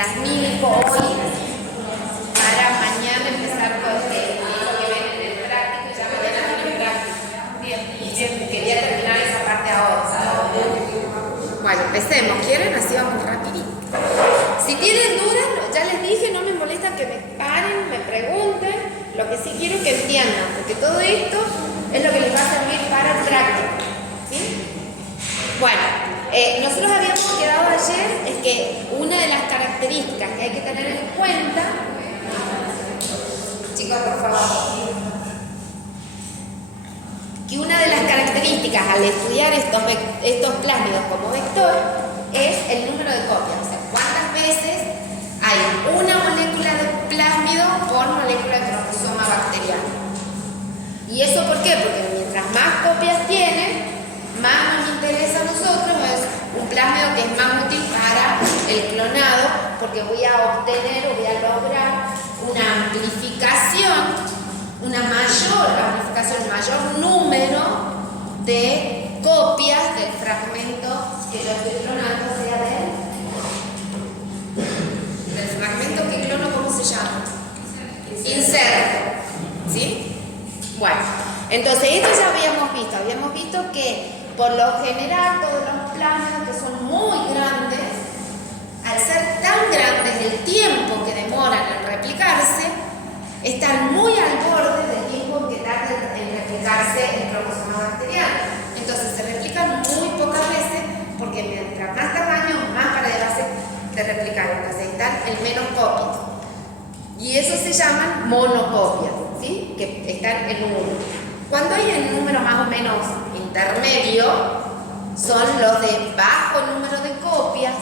las mil hoy para mañana empezar con lo que ven en el práctico y ya mañana tienen práctico. Bien, quería terminar esa parte ahora. Bueno, empecemos. ¿Quieren? Así vamos rapidito. Si tienen dudas, ya les dije, no me molesta que me paren, me pregunten. Lo que sí quiero que entiendan, porque todo esto es lo que les va a servir para el práctico. ¿Sí? Bueno, nosotros habíamos quedado ayer, es que una de las características que hay que tener en cuenta, chicos, por favor, que una de las características al estudiar estos plásmidos como vector es el número de copias, o sea, cuántas veces hay una molécula de plásmido por molécula de cromosoma bacteriano. ¿Y eso por qué? Porque mientras más copias tiene, más nos interesa a nosotros, es un plásmido que es más útil para el clonado, porque voy a obtener o voy a lograr una amplificación, una mayor amplificación, un mayor número de copias del fragmento que yo estoy clonando, o sea, del fragmento que clono, ¿cómo se llama? Inserto. ¿Sí? Bueno, entonces esto ya habíamos visto que por lo general todos los plásmidos que son muy grandes, al ser tan grandes el tiempo que demoran en replicarse, están muy al borde del tiempo que tarda en replicarse el cromosoma bacteriano. Entonces se replican muy pocas veces porque mientras más tamaño, más paredes de replicar. Entonces están en menos copias. Y eso se llaman monocopias, ¿sí? Que están en uno. Cuando hay el número más o menos intermedio, son los de bajo número de copias,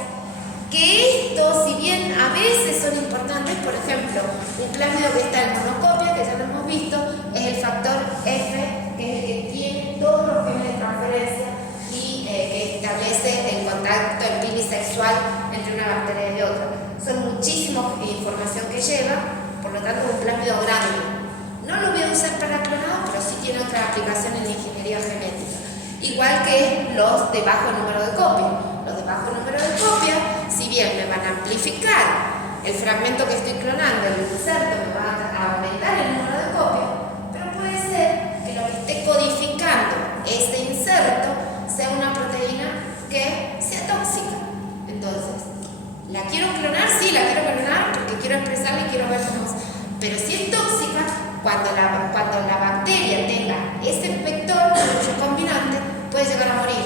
que estos, si bien a veces son importantes, por ejemplo, un plásmido que está en monocopia, que ya lo hemos visto, es el factor F, que es el que tiene todos los genes de transferencia y que establece el contacto epidisexual entre una bacteria y otra. Son muchísimas información que lleva, por lo tanto es un plásmido grande. No lo voy a usar para clonado, pero sí tiene otra aplicación en la ingeniería genética. Igual que los de bajo número de copia. Los de bajo número de copia, si bien me van a amplificar el fragmento que estoy clonando, el inserto me va a aumentar el número de copias, pero puede ser que lo que esté codificando este inserto sea una proteína que sea tóxica. Entonces, ¿la quiero clonar? Sí, la quiero clonar porque quiero expresarla y quiero ver cómo es. Pero si es tóxica, cuando la bacteria tenga ese vector, su combinante, puede llegar a morir.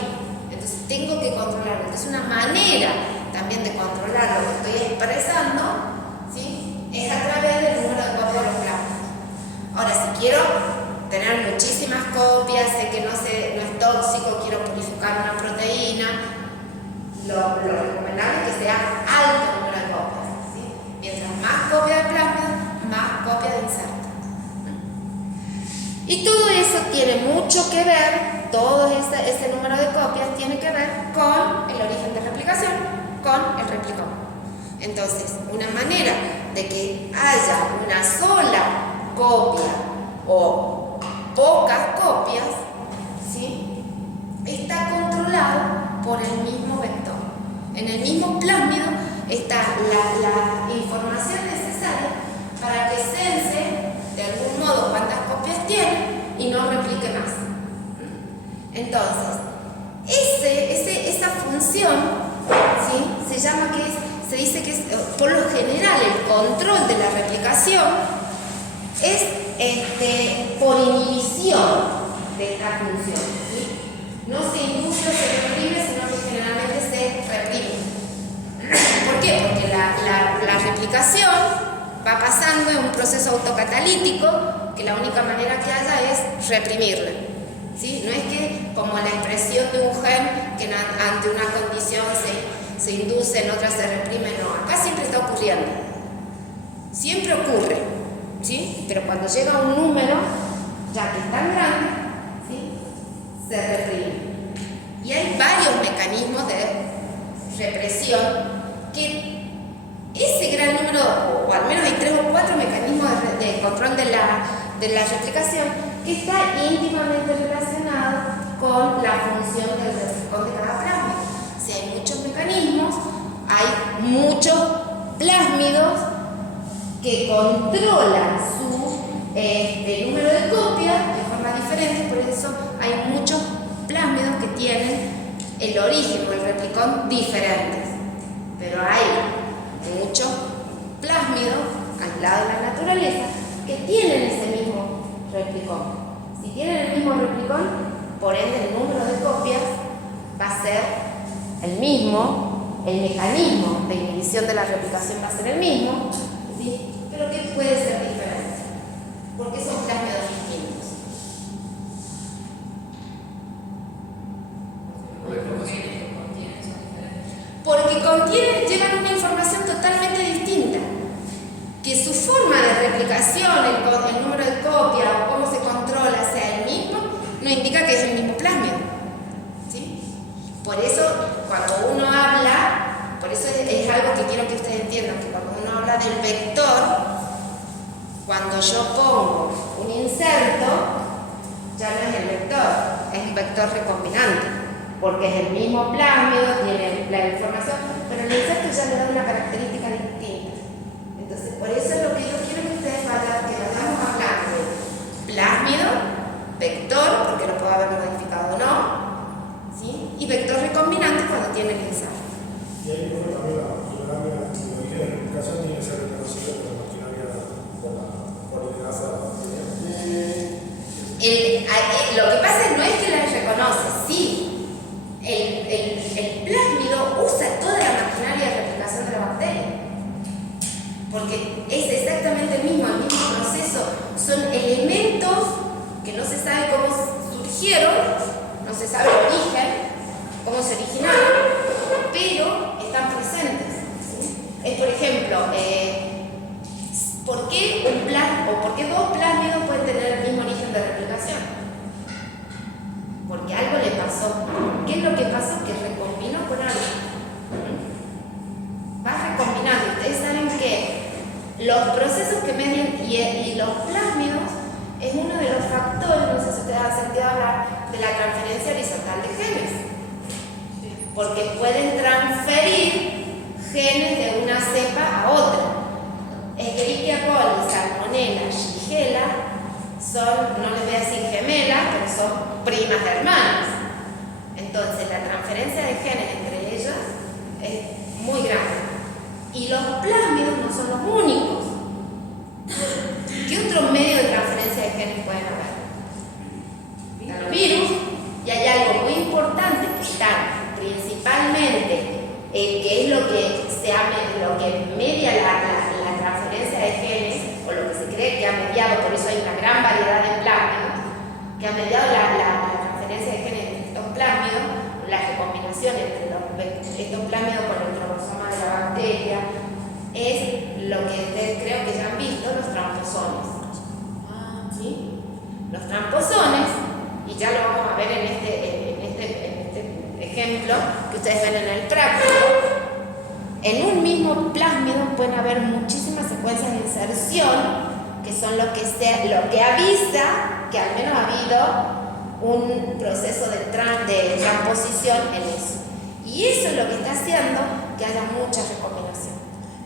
Entonces tengo que controlarlo. Entonces una manera también de controlar lo que estoy expresando, ¿sí?, es a través del número de copias de los plásmidos. Ahora, si quiero tener muchísimas copias, sé que no es tóxico, quiero purificar una proteína, lo recomendable es que sea alto número de copias, ¿sí? Mientras más copias de plásmido, más copias de inserto. Y todo eso tiene mucho que ver, todo ese número de copias tiene que ver con el origen de replicación, con el replicón. Entonces, una manera de que haya una sola copia o pocas copias, ¿sí?, está controlado por el mismo vector. En el mismo plásmido está la información necesaria para que sense de algún modo cuántas copias tiene y no replique más. Entonces, esa función, ¿sí?, se llama se dice que es, por lo general, el control de la replicación es por inhibición de esta función, ¿sí? No se induce o se reprime, sino que generalmente se reprime. ¿Por qué? Porque la replicación va pasando en un proceso autocatalítico que la única manera que haya es reprimirle, ¿sí? No es que como la expresión de un gen que ante una condición se induce, en otra se reprime, no. Acá siempre está ocurriendo. Siempre ocurre, ¿sí? Pero cuando llega un número, ya que es tan grande, ¿sí?, se reprime. Y hay varios mecanismos de represión que ese gran número, o al menos hay 3 o 4 mecanismos de control de la replicación que está íntimamente relacionado con la función del replicón de cada plásmido. Si hay muchos mecanismos, hay muchos plásmidos que controlan su número de copias de forma diferente, por eso hay muchos plásmidos que tienen el origen o el replicón diferentes. Pero hay muchos plásmidos al lado de la naturaleza que tienen ese mismo replicón. Si tienen el mismo replicón, por ende el número de copias va a ser el mismo, el mecanismo de inhibición de la replicación va a ser el mismo, ¿sí? Pero que puede ser diferente, porque son plásmidos distintos. Porque llevan una información totalmente distinta, que su forma de replicación, el número de copia o cómo se controla sea el mismo, no indica que es el mismo plásmido, ¿sí? Por eso, cuando uno habla, por eso es algo que quiero que ustedes entiendan, que cuando uno habla del vector, cuando yo pongo un inserto, ya no es el vector, es un vector recombinante, porque es el mismo plásmido, tiene la información, pero el inserto ya le da una característica distinta. Entonces, por eso es lo que yo quiero que ustedes vayamos hablando de plásmido, vector, porque lo puedo haber modificado o no, ¿sí? Y vector recombinante cuando tiene el inserto. Y ahí también la tecnología de replicación tiene que ser reconocida por la maquinaria, por el enlace. Lo que pasa no es que la reconoce, sí. El plásmido usa toda la maquinaria de replicación de la bacteria, porque es exactamente el mismo proceso. Son elementos que no se sabe cómo surgieron, no se sabe el origen, cómo se originaron, pero están presentes, ¿sí? Es, por ejemplo, ¿por qué dos plásmidos pueden tener el mismo origen de replicación? Porque algo le pasó. ¿Qué es lo que pasó? Que recombinó con algo. Va recombinando. Ustedes saben que los procesos que median y los plásmidos es uno de los factores, no sé si ustedes han sentido hablar, de la transferencia horizontal de genes. Porque pueden transferir genes de una cepa a otra. Escherichia coli, Salmonella, Shigella son, no les voy a decir gemelas, pero son primas hermanas. Entonces la transferencia de genes entre ellas es muy grande. Y los plásmidos no son los únicos. ¿Qué otro medio de transferencia de genes pueden haber? Están los virus, y hay algo muy importante que están principalmente, que es lo que media la transferencia de genes, o lo que se cree que ha mediado, por eso hay una gran variedad de plásmidos, que ha mediado la transferencia de genes de estos plásmidos, la recombinación entre estos plásmidos con el cromosoma de la bacteria, es lo que ustedes creo que ya han visto, los tramposones. ¿Sí? Los tramposones, y ya lo vamos a ver en este ejemplo que ustedes ven en el práctico. En un mismo plásmido pueden haber muchísimas secuencias de inserción que son lo que avisa que al menos ha habido un proceso de transposición en eso. Y eso es lo que está haciendo que haya mucha recombinación.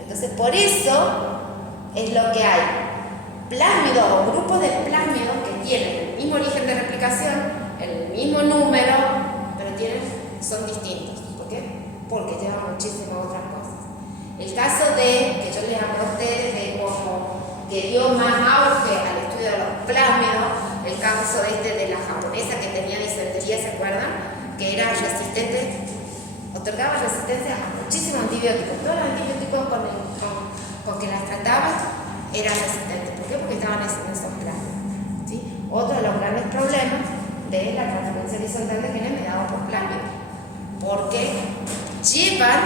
Entonces, por eso es lo que hay plásmidos o grupos de plásmidos que tienen el mismo origen de replicación, el mismo número, pero son distintos. ¿Por qué? Porque llevan muchísimas otras cosas. El caso que yo les hablé a ustedes de cómo que dio más auge al estudio de los plásmidos, el caso de la japonesa que tenía disentería, ¿se acuerdan? Que era resistente, otorgaba resistencia a muchísimos antibióticos. Todos los antibióticos con que las trataba eran resistentes. ¿Por qué? Porque estaban en esos plásmidos, ¿sí? Otro de los grandes problemas de la transferencia horizontal de genes mediados por plásmidos, porque llevan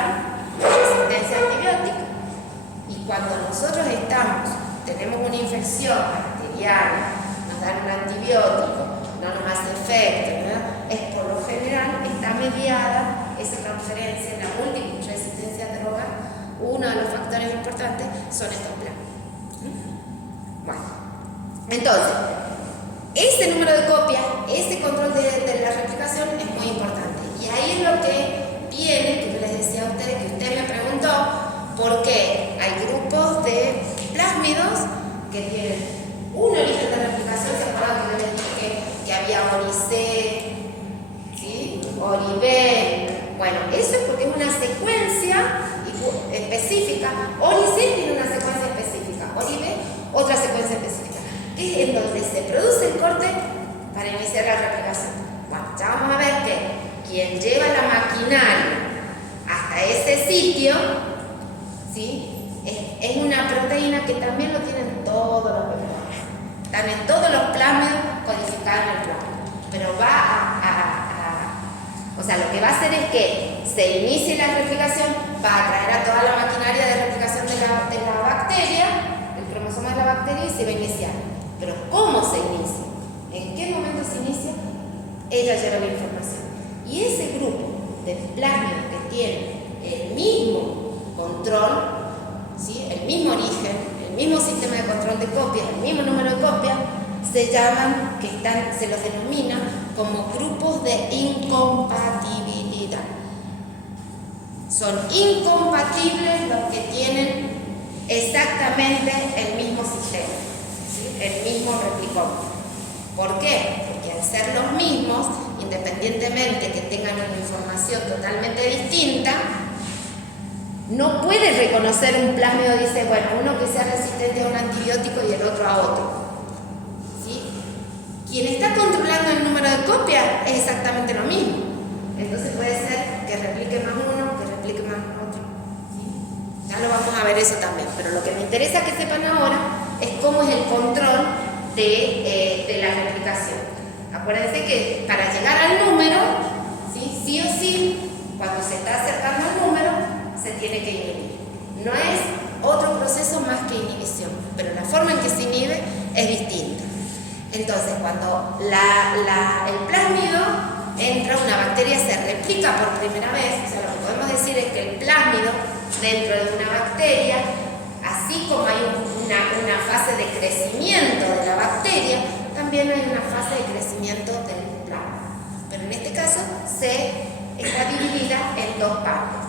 resistencia a antibióticos. Y cuando nosotros tenemos una infección bacteriana, nos dan un antibiótico, no nos hace efecto, ¿verdad? Es por lo general está mediada esa transferencia en la múltiple resistencia a drogas. Uno de los factores importantes son estos plásmidos. Bueno, entonces, ese número de copias, ese control de la replicación es muy importante. Y ahí es lo que viene, que yo les decía a ustedes, que usted me preguntó por qué hay de plásmidos que tienen un origen de replicación. ¿Se acuerdan que yo les dije que había Ori-C, ¿sí? Ori-B? Bueno, eso es porque es una secuencia específica. Ori-C tiene una secuencia específica, Ori-B otra secuencia específica, que es en donde se produce el corte para iniciar la replicación. Bueno, ya vamos a ver que quien lleva la maquinaria hasta ese sitio, ¿sí? es una proteína que también lo tienen todos los plásmidos. Están en todos los plásmidos codificados en el plásmido. Pero o sea, lo que va a hacer es que se inicie la replicación, va a traer a toda la maquinaria de replicación de la bacteria, el cromosoma de la bacteria, y se va a iniciar. Pero ¿cómo se inicia? ¿En qué momento se inicia? Ella lleva la información. Y ese grupo de plásmidos que tiene el mismo control, ¿sí? El mismo origen, el mismo sistema de control de copias, el mismo número de copias, se llaman, se los denomina como grupos de incompatibilidad. Son incompatibles los que tienen exactamente el mismo sistema, ¿sí? El mismo replicón. ¿Por qué? Porque al ser los mismos, independientemente que tengan una información totalmente distinta, no puede reconocer un plásmido, dice, bueno, uno que sea resistente a un antibiótico y el otro a otro. ¿Sí? Quien está controlando el número de copias es exactamente lo mismo. Entonces puede ser que replique más uno, que replique más otro. ¿Sí? Ya lo vamos a ver eso también. Pero lo que me interesa que sepan ahora es cómo es el control de la replicación. Acuérdense que para llegar al número, sí o sí, cuando se está acercando al número, se tiene que inhibir. No es otro proceso más que inhibición, pero la forma en que se inhibe es distinta. Entonces, cuando el plásmido entra, una bacteria se replica por primera vez, o sea, lo que podemos decir es que el plásmido dentro de una bacteria, así como hay una fase de crecimiento de la bacteria, también hay una fase de crecimiento del plásmido. Pero en este caso está dividida en dos partes.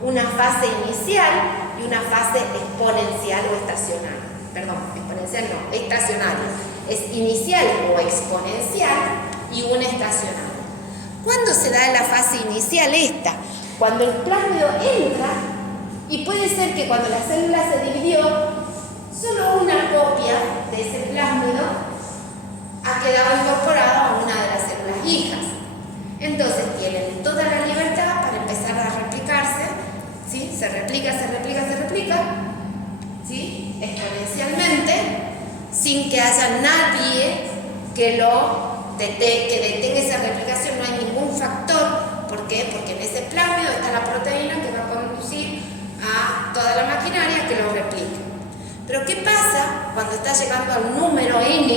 Una fase inicial y una fase exponencial o estacionaria. Perdón, exponencial no, estacionaria. Es inicial o exponencial y una estacionaria. ¿Cuándo se da la fase inicial esta? Cuando el plásmido entra, y puede ser que cuando la célula se dividió, solo una copia de ese plásmido ha quedado incorporada a una de las células hijas. Entonces tienen toda la libertad para empezar a replicarse, ¿sí? Se replica, ¿sí? Exponencialmente, sin que haya nadie que detenga esa replicación. No hay ningún factor. ¿Por qué? Porque en ese plásmido está la proteína que va a conducir a toda la maquinaria que lo replique. Pero ¿qué pasa cuando está llegando al número N,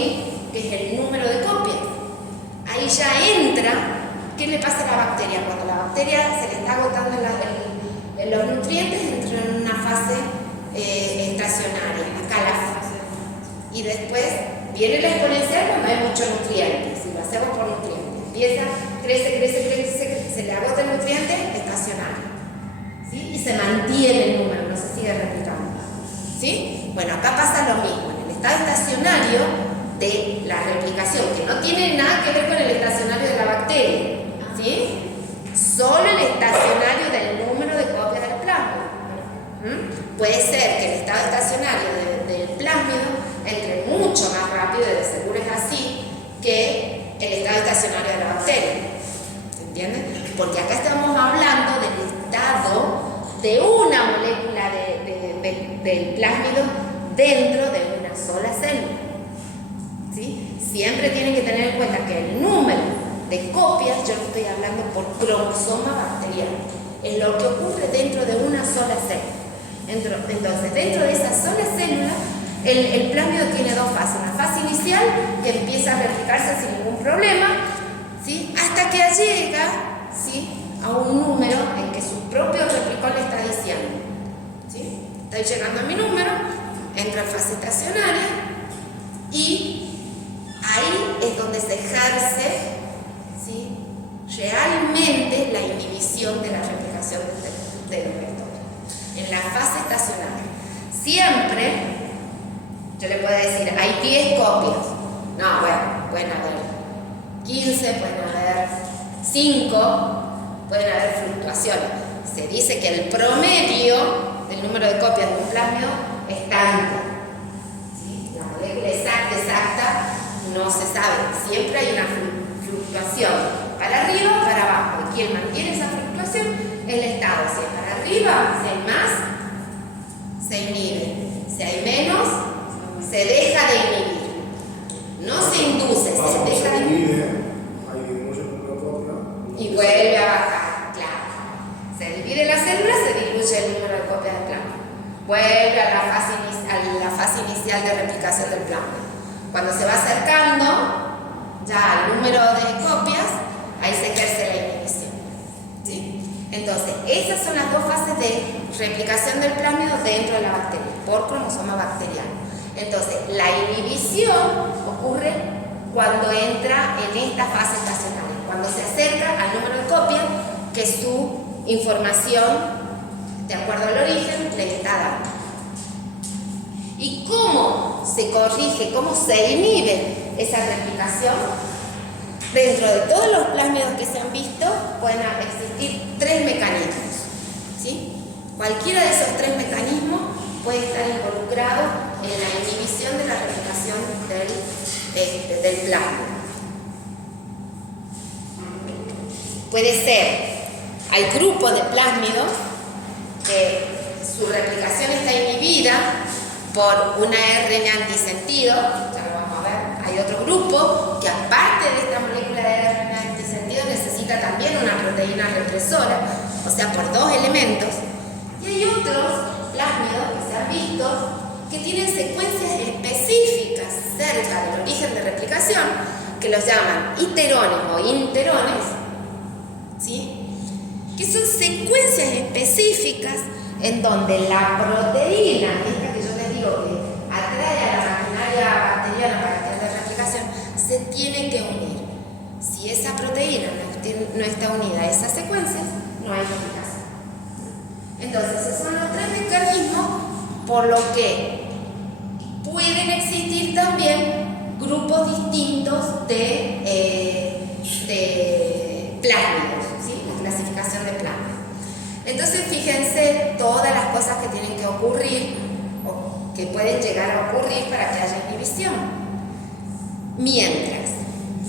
que es el número de copias? Ahí ya entra. ¿Qué le pasa a la bacteria? Cuando la bacteria se le está agotando los nutrientes, entra en una fase estacionaria, acá la fase. Y después viene la exponencial cuando hay muchos nutrientes, si lo hacemos por nutrientes. Empieza, crece, se le agota el nutriente, estacionario. ¿Sí? Y se mantiene el número, no se sigue replicando. ¿Sí? Bueno, acá pasa lo mismo. En el estado estacionario de la replicación, que no tiene nada que ver con el estacionario de la bacteria, ¿sí? Solo el estacionario del número de copias del plásmido. Puede ser que el estado estacionario del plásmido entre mucho más rápido, y de seguro es así, que el estado estacionario de la bacteria. ¿Se entiende? Porque acá estamos hablando del estado de una molécula del plásmido dentro de una sola célula. ¿Sí? Siempre tienen que tener en cuenta que el número de copias, yo no estoy hablando por cromosoma bacteriano, es lo que ocurre dentro de una sola célula. Entonces, dentro de esa sola célula, el plásmido tiene dos fases. Una fase inicial que empieza a replicarse sin ningún problema, ¿sí? Hasta que llega, ¿sí?, a un número en que su propio replicón le está diciendo, ¿sí? Estoy llegando a mi número, entro en fase estacionaria y ahí es donde se ejerce, ¿sí?, realmente la inhibición de la replicación de los vectores. En la fase estacionaria. siempre yo le puedo decir, hay 10 copias. No, bueno, pueden haber 15, pueden haber 5, pueden haber fluctuaciones. Se dice que el promedio del número de copias de un plásmido es tanto. ¿Sí? La molécula exacta no se sabe. Siempre hay una fluctuación para arriba o para abajo. Y quien mantiene esa fluctuación es el estado. Si es para arriba, si hay más, se inhibe. Si hay menos, se deja de inhibir. No se induce, se deja de inhibir. Y vuelve a bajar, claro. Se divide la célula, se diluye el número de copias del plasma. Vuelve a la fase inicial de replicación del plasma. Cuando se va acercando ya al número de copias, ahí se ejerce la inhibición. ¿Sí? Entonces, esas son las dos fases de replicación del plásmido dentro de la bacteria, por cromosoma bacteriano. Entonces, la inhibición ocurre cuando entra en esta fase estacionaria, cuando se acerca al número de copias que su información, de acuerdo al origen, le está dando. ¿Y cómo se corrige, cómo se inhibe esa replicación? Dentro de todos los plásmidos que se han visto, pueden existir 3 mecanismos. ¿Sí? Cualquiera de esos 3 mecanismos puede estar involucrado en la inhibición de la replicación del plasma. Puede ser, hay grupos de plásmidos que su replicación está inhibida por un ARN antisentido, ya lo vamos a ver. Hay otro grupo que, aparte de esta molécula de ARN antisentido, necesita también una proteína represora, o sea, por 2 elementos. Y hay otros plásmidos que se han visto que tienen secuencias específicas cerca del origen de replicación, que los llaman iterones o interones, ¿sí? Que son secuencias específicas en donde la proteína, esta que yo les digo que atrae a la maquinaria bacteriana para que haya replicación, se tiene que unir. Si esa proteína no está unida a esas secuencias, no hay replicación. Entonces, esos son los 3 mecanismos por lo que pueden existir también grupos distintos de plásmidos, ¿sí? La clasificación de plásmidos. Entonces, fíjense todas las cosas que tienen que ocurrir o que pueden llegar a ocurrir para que haya inhibición. Mientras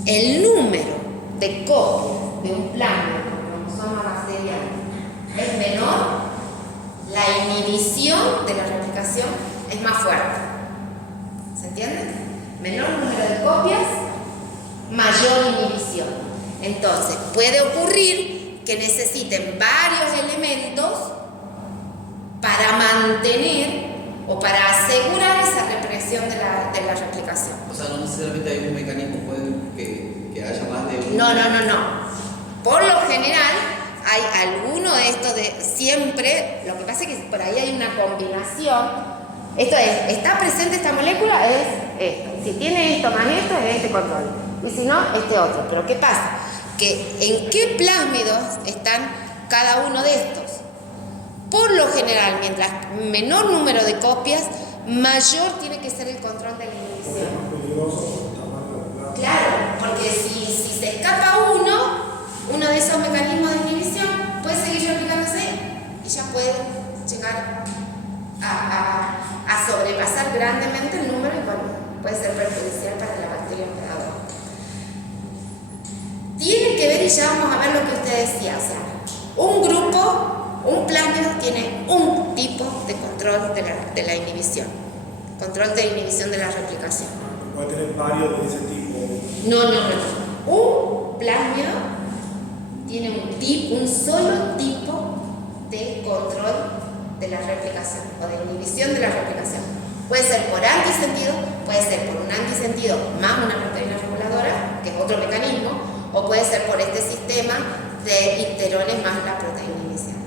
el número de copias de un plásmido con cromosoma bacteriano es menor, la inhibición de la replicación es más fuerte. ¿Se entiende? Menor número de copias, mayor inhibición. Entonces, puede ocurrir que necesiten varios elementos para mantener o para asegurar esa represión de la replicación. O sea, no necesariamente hay un mecanismo, puede que haya más de uno. No. Por lo general, hay alguno de estos de siempre, lo que pasa es que por ahí hay una combinación. Esto es, está presente esta molécula, es esto. Si tiene esto más esto, es este control. Y si no, este otro. Pero ¿qué pasa? Que ¿en qué plásmidos están cada uno de estos? Por lo general, mientras menor número de copias, mayor tiene que ser el control de la inhibición. Claro, porque si se escapa uno de esos mecanismos de inhibición puede seguir replicándose y ya puede llegar a sobrepasar grandemente el número y bueno, puede ser perjudicial para la bacteria hospedadora. Tiene que ver, y ya vamos a ver lo que usted decía, o sea, un grupo, un plásmido tiene un tipo de control de la inhibición, control de inhibición de la replicación. Puede tener varios de ese tipo. No. Un plásmido tiene un solo tipo de control de la replicación o de inhibición de la replicación. Puede ser por antisentido, puede ser por un antisentido más una proteína reguladora, que es otro mecanismo, o puede ser por este sistema de interones más la proteína inicial.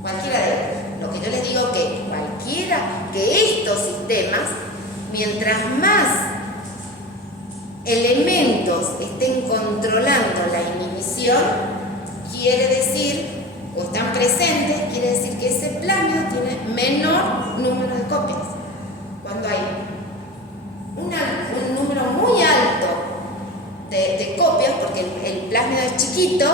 Cualquiera de ellos. Lo que yo les digo que cualquiera de estos sistemas, mientras más elementos estén controlando la inhibición, quiere decir, o están presentes, quiere decir que ese plásmido tiene menor chiquito,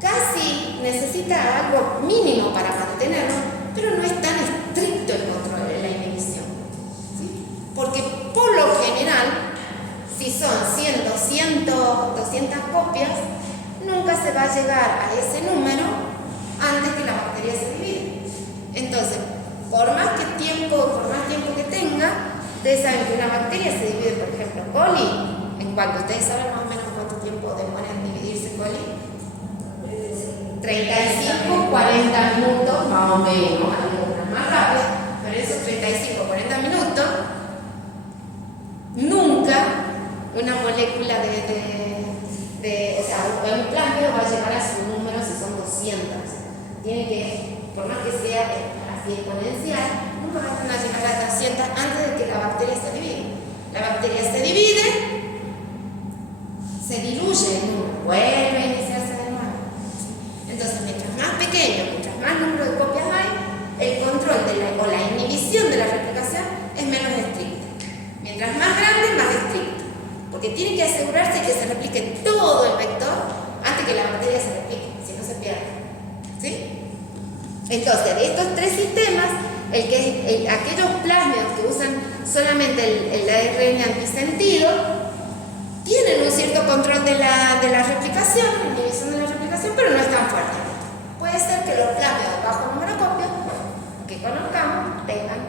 casi necesita algo mínimo para mantenerlo, pero no es tan estricto el control de la inhibición, ¿sí? Porque por lo general, si son 100, 200 copias, nunca se va a llegar a ese número antes que la bacteria se divide. Entonces, por más tiempo que tenga, ustedes saben que una bacteria se divide, por ejemplo, coli, en cuanto ustedes saben más o menos cuánto tiempo demora en dividirse coli. 35, 40 minutos, más o menos, algunas más rápidas, pero esos 35, 40 minutos, nunca una molécula o sea, un plásmido va a llegar a su número si son 200. Tiene que, por más que sea así exponencial, nunca van a llegar a 200 antes de que la bacteria se divide. La bacteria se divide, se diluye en uno, vuelve a iniciarse de nuevo. Entonces, mientras más pequeño, mientras más número de copias hay, el control o la inhibición de la replicación es menos estricta. Mientras más grande, más estricto. Porque tiene que asegurarse que se replique todo el vector antes que la bacteria se replique, si no se pierde. ¿Sí? Entonces, de estos tres sistemas, aquellos plásmidos que usan solamente el ARN antisentido tienen un cierto control de la replicación, la inhibición de la replicación, pero no es tan fuerte. Puede ser que los plásmidos de bajo número de copias que conozcamos tengan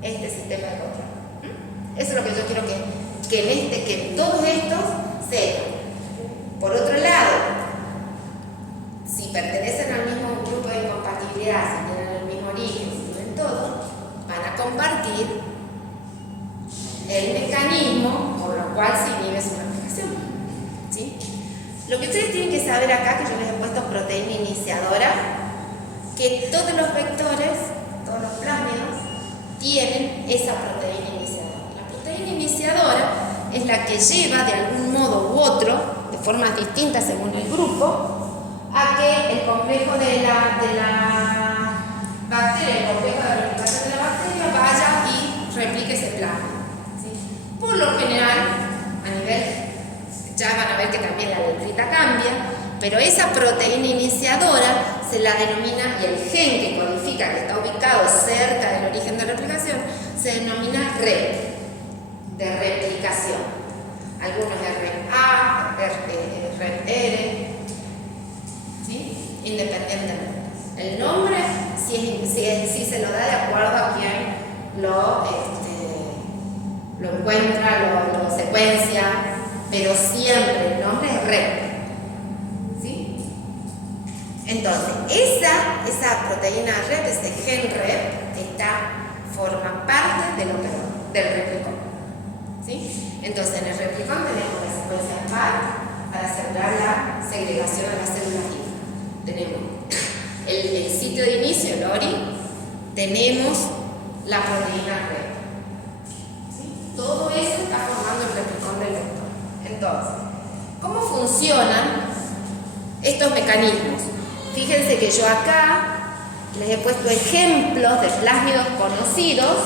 este sistema de control. Eso es lo que yo quiero que todos estos sepan. Por otro lado, si pertenecen al mismo grupo de incompatibilidad, si tienen el mismo origen, si tienen todo, van a compartir el mecanismo por lo cual se inhibe su replicación. ¿Sí? Lo que ustedes tienen que saber acá, que yo les he puesto proteína iniciadora, que todos los vectores, todos los plásmidos, tienen esa proteína iniciadora. La proteína iniciadora es la que lleva de algún modo u otro, de formas distintas según el grupo, a que el complejo de la bacteria, el complejo de replicación de la bacteria vaya y replique ese plasma. ¿Sí? Por lo general, a nivel, ya van a ver que también la letrita cambia, pero esa proteína iniciadora se la denomina, y el gen que codifica, que está ubicado cerca del origen de replicación, se denomina REP, de replicación. Algunos RA, RR, ¿sí? Independientemente. El nombre sí se lo da de acuerdo a quien lo encuentra, lo secuencia, pero siempre el nombre es REP. ¿Sí? Entonces, esa proteína REP, ese gen REP, forma parte del replicón. ¿Sí? Entonces, en el replicón tenemos la secuencia PAR para asegurar la segregación a las células hija. Tenemos el sitio de inicio, el ORI, tenemos la proteína REP. ¿Sí? Todo eso está formando el replicón del vector. Entonces, ¿cómo funcionan estos mecanismos? Fíjense que yo acá les he puesto ejemplos de plásmidos conocidos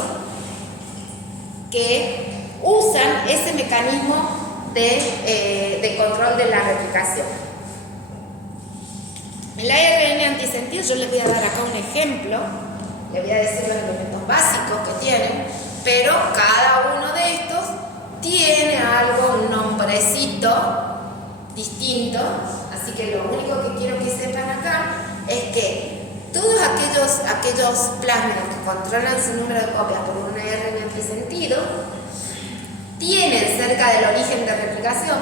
que usan ese mecanismo de control de la replicación. El ARN antisentido, yo les voy a dar acá un ejemplo, les voy a decir los elementos básicos que tienen, pero cada uno de estos tiene algo, un nombrecito distinto, así que lo único que quiero que sepan acá es que todos aquellos plásmidos que controlan su número de copias por un ARN antisentido tienen cerca del origen de replicación,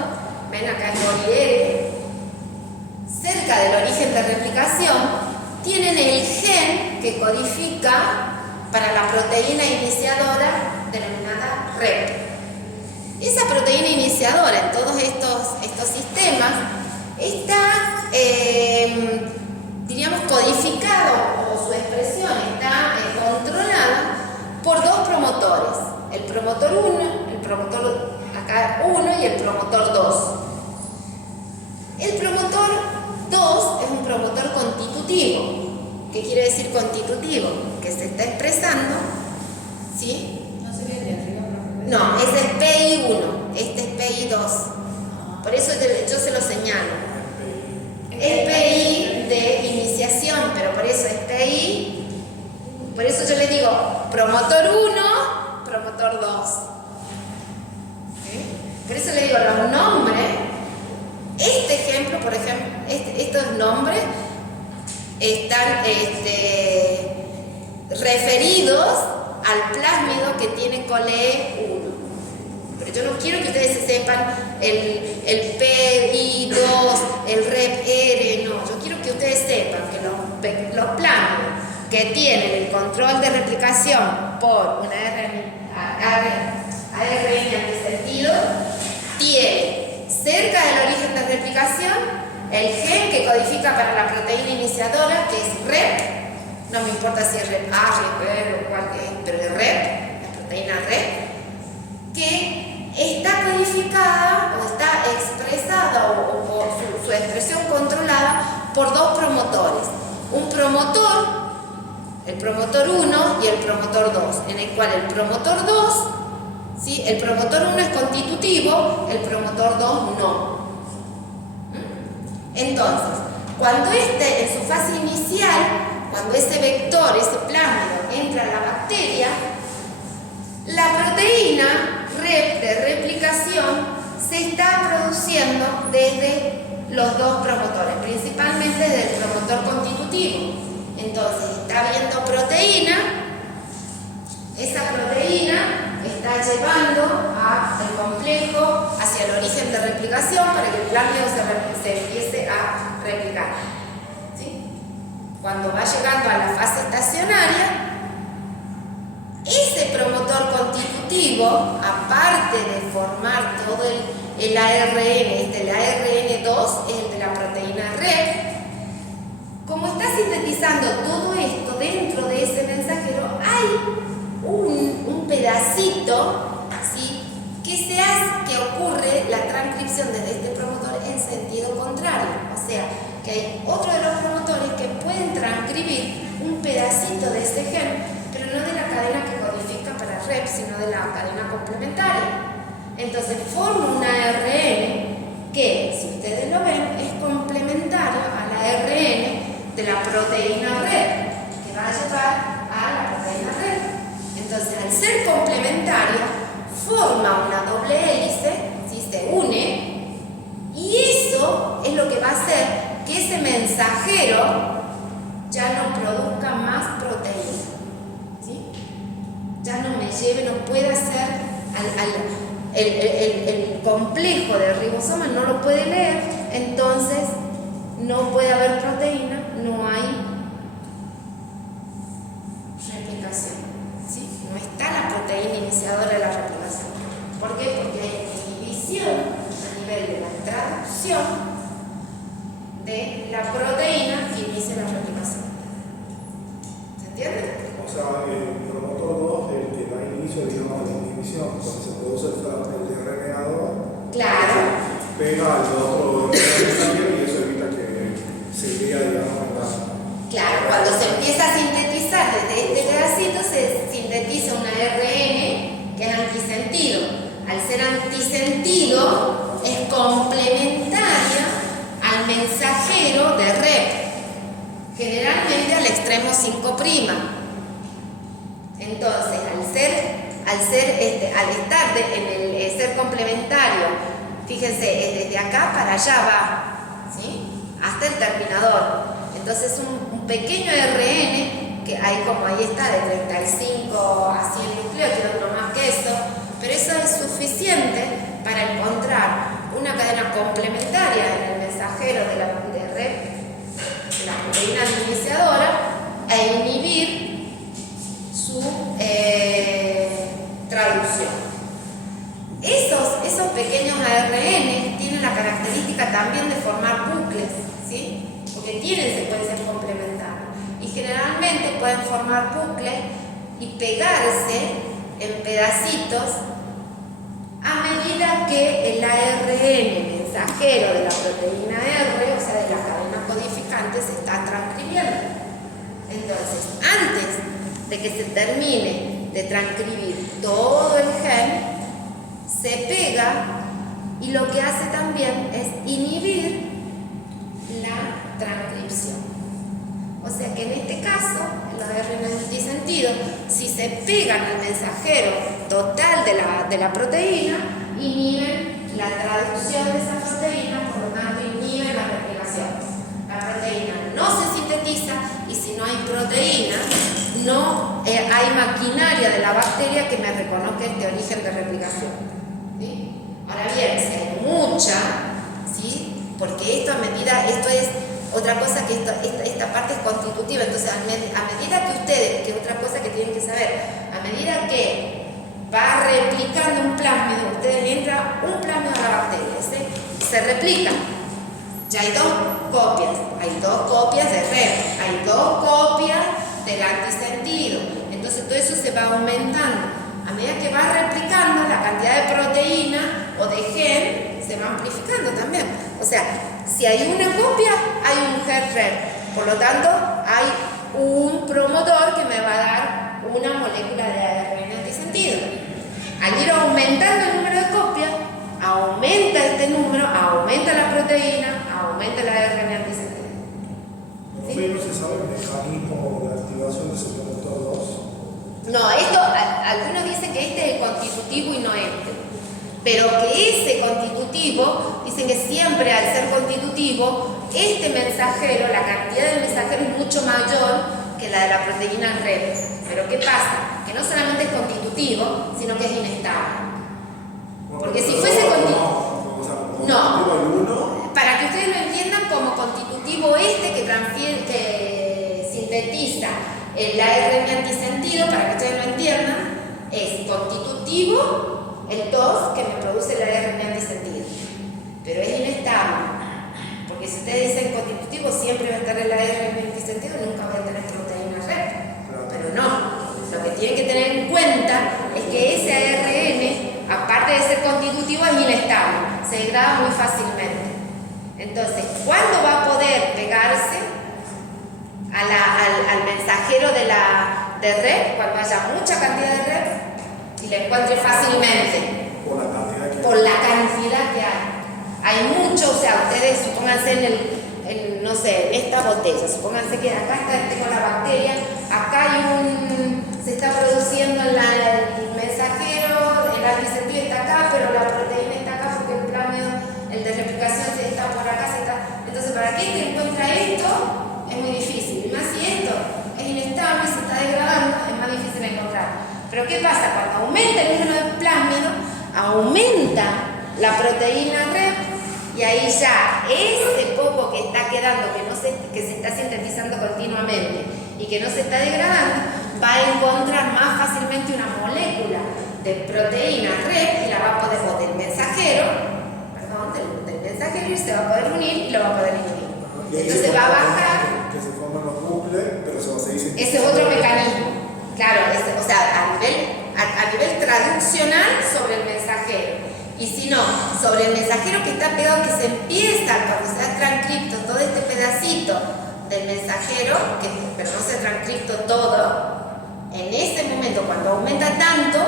ven acá el ORI, cerca del origen de replicación, tienen el gen que codifica para la proteína iniciadora denominada REP. Esa proteína iniciadora en todos estos sistemas está, diríamos, codificado, o su expresión está controlada por dos promotores, el promotor 1, el promotor acá 1 y el promotor 2. El promotor 2 es un promotor constitutivo. ¿Qué quiere decir constitutivo? Que se está expresando, ¿sí? No se ve de arriba. No, ese es PI1, este es PI2. por eso yo se lo señalo. Es PI de iniciación, pero por eso es PI, por eso yo le digo promotor 1, promotor 2. ¿Sí? Por eso le digo los nombres. Este ejemplo, por ejemplo, estos nombres están referidos al plásmido que tiene cole 1. Pero yo no quiero que ustedes se sepan el PI2, el REP-R, no. Yo quiero que ustedes sepan que los plásmidos que tienen el control de replicación por una ARN antisentido tiene cerca del origen de replicación el gen que codifica para la proteína iniciadora, que es REP. No me importa si es REP A, REP B o cuál es, pero es REP, la proteína REP, que está codificada o está expresada o su expresión controlada por dos promotores. Un promotor, el promotor 1 y el promotor 2, en el cual el promotor 2, ¿sí? El promotor 1 es constitutivo, el promotor 2 no. Entonces, cuando en su fase inicial, cuando ese vector, ese plásmido entra a la bacteria, la proteína REP de replicación se está produciendo desde los dos promotores, principalmente desde el promotor constitutivo. Entonces, está habiendo proteína, esa proteína está llevando al complejo hacia el origen de replicación para que el plásmido se empiece a replicar. ¿Sí? Cuando va llegando a la fase estacionaria, ese promotor constitutivo, aparte de formar todo el ARN, el ARN2 es el de la proteína REP, como está sintetizando todo esto dentro de ese mensajero, hay un pedacito, ¿sí?, que ocurre la transcripción desde este promotor en sentido contrario. O sea, que hay otro de los promotores que pueden transcribir un pedacito de ese gen, pero no de la cadena que codifica para REP, sino de la cadena complementaria. Entonces forma un ARN que, si ustedes lo ven, es complementario al ARN de la proteína REP, que va a llevar a la proteína REP. Entonces, al ser complementario, forma una doble hélice, ¿sí?, se une, y eso es lo que va a hacer que ese mensajero ya no produzca más proteína, ¿sí? Ya no me lleve, no pueda hacer el complejo del ribosoma, no lo puede leer, entonces no puede haber proteína, no hay replicación. ¿Sí? No está la proteína iniciadora de la replicación. ¿Por qué? Porque hay inhibición a nivel de la traducción de la proteína que inicia la replicación. ¿Se entiende? O sea, el promotor 2 es el que da inicio, digamos, a la inhibición, cuando se produce el RNA2. Claro. Pega al otro y eso evita que se vea, digamos, en la... Claro, cuando se empieza a sintetizar desde este pedacito, se sintetiza un ARN que es antisentido. Al ser antisentido, es complementaria al mensajero de REP, generalmente al extremo 5'. Entonces, al estar en el ser complementario, fíjense, es desde acá para allá va, ¿sí?, hasta el terminador. Entonces un pequeño RN, que hay como ahí está, de 35 a 100 nucleótidos, no más que eso, pero eso es suficiente para encontrar una cadena complementaria en el mensajero de REP, de la proteína iniciadora, e inhibir su traducción. Esos pequeños ARN tienen la característica también de formar bucles, ¿sí?, porque tienen secuencias complementarias y generalmente pueden formar bucles y pegarse en pedacitos a medida que el ARN mensajero de la proteína R, o sea, de la cadena codificante, se está transcribiendo. Entonces, antes de que se termine de transcribir todo el gen, se pega y lo que hace también es inhibir la transcripción. O sea que en este caso, en los RNA multisentido, si se pegan al mensajero total de la proteína, inhiben la traducción de esa proteína, por lo tanto inhiben la replicación. La proteína no se sintetiza y si no hay proteína, no hay maquinaria de la bacteria que me reconozca este origen de replicación. ¿Sí? Ahora bien, si hay mucha, ¿sí? Porque esto es otra cosa que esta parte es constitutiva, entonces a medida que ustedes, que es otra cosa que tienen que saber, a medida que va replicando un plásmido, ustedes entra un plásmido a la bacteria, se replica. Ya hay dos copias de red, hay dos copias del antisentido, entonces todo eso se va aumentando. A medida que va replicando, la cantidad de proteína o de gen se va amplificando también. O sea, si hay una copia, hay un gen red. Por lo tanto, hay un promotor que me va a dar una molécula de ARN antisentido. Al ir aumentando el número de copias, aumenta este número, aumenta la proteína, aumenta el ARN antisentido. ¿Sí? ¿No se sabe el mecanismo de activación de ese promotor 2? No, algunos dicen que este es el constitutivo y no este. Pero que ese constitutivo, dicen que siempre al ser constitutivo, este mensajero, la cantidad de mensajero es mucho mayor que la de la proteína red. Pero ¿qué pasa? Que no solamente es constitutivo, sino que es inestable. Porque si fuese constitutivo... No, para que ustedes lo entiendan como constitutivo que sintetiza el ARN antisentido, para que ustedes lo entiendan, es constitutivo el 2 que me produce el ARN antisentido, pero es inestable, porque si ustedes dicen constitutivo siempre va a estar el ARN antisentido, nunca va a tener proteína red, pero no, lo que tienen que tener en cuenta es que ese ARN, aparte de ser constitutivo, es inestable, se degrada muy fácilmente. Entonces, ¿cuándo va a poder pegarse al mensajero de red? Cuando haya mucha cantidad de red y la encuentre fácilmente. Por la cantidad que hay. Hay mucho, o sea, ustedes supónganse no sé, en esta botella, supónganse que acá tengo la bacteria, acá se está produciendo el mensajero, el antisentido está acá, pero la proteína está acá porque el plásmido, el de replicación está por acá, entonces para que te encuentra esto es muy difícil, y más si esto es inestable, se está degradando, es más difícil de encontrar. Pero ¿qué pasa? Cuando aumenta el número de plásmidos, aumenta la proteína red, y ahí ya ese poco que está quedando, que se está sintetizando continuamente y que no se está degradando, va a encontrar más fácilmente una molécula de proteína red y la va a poder, o del mensajero, y se va a poder unir y lo va a poder inhibir. Entonces va a bajar. Que se forman los bucles, pero se va a seguir sintetizando. Ese es otro mecanismo. Claro, o sea, a nivel traduccional sobre el mensajero. Y si no, sobre el mensajero que está pegado, que se empieza, cuando se da transcripto, todo este pedacito del mensajero, pero no se transcripto todo, en ese momento, cuando aumenta tanto,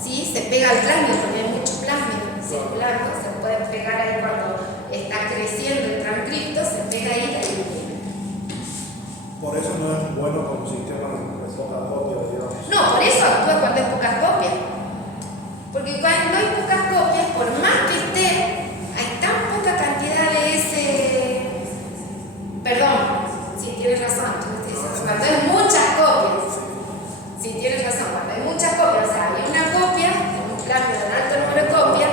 ¿sí? Se pega al plásmido, porque hay mucho plásmido circulando, se puede pegar ahí cuando está creciendo el transcripto, se pega ahí y por eso no es bueno como sistema de pocas copias, digamos. no, por eso actúa cuando hay pocas copias. Porque cuando hay pocas copias, por más que esté, hay tan poca cantidad de ese... Perdón, sí, tienes razón. Cuando hay muchas copias, sí, tienes razón, cuando hay muchas copias, o sea, hay una copia, un plásmido de alto número de copias,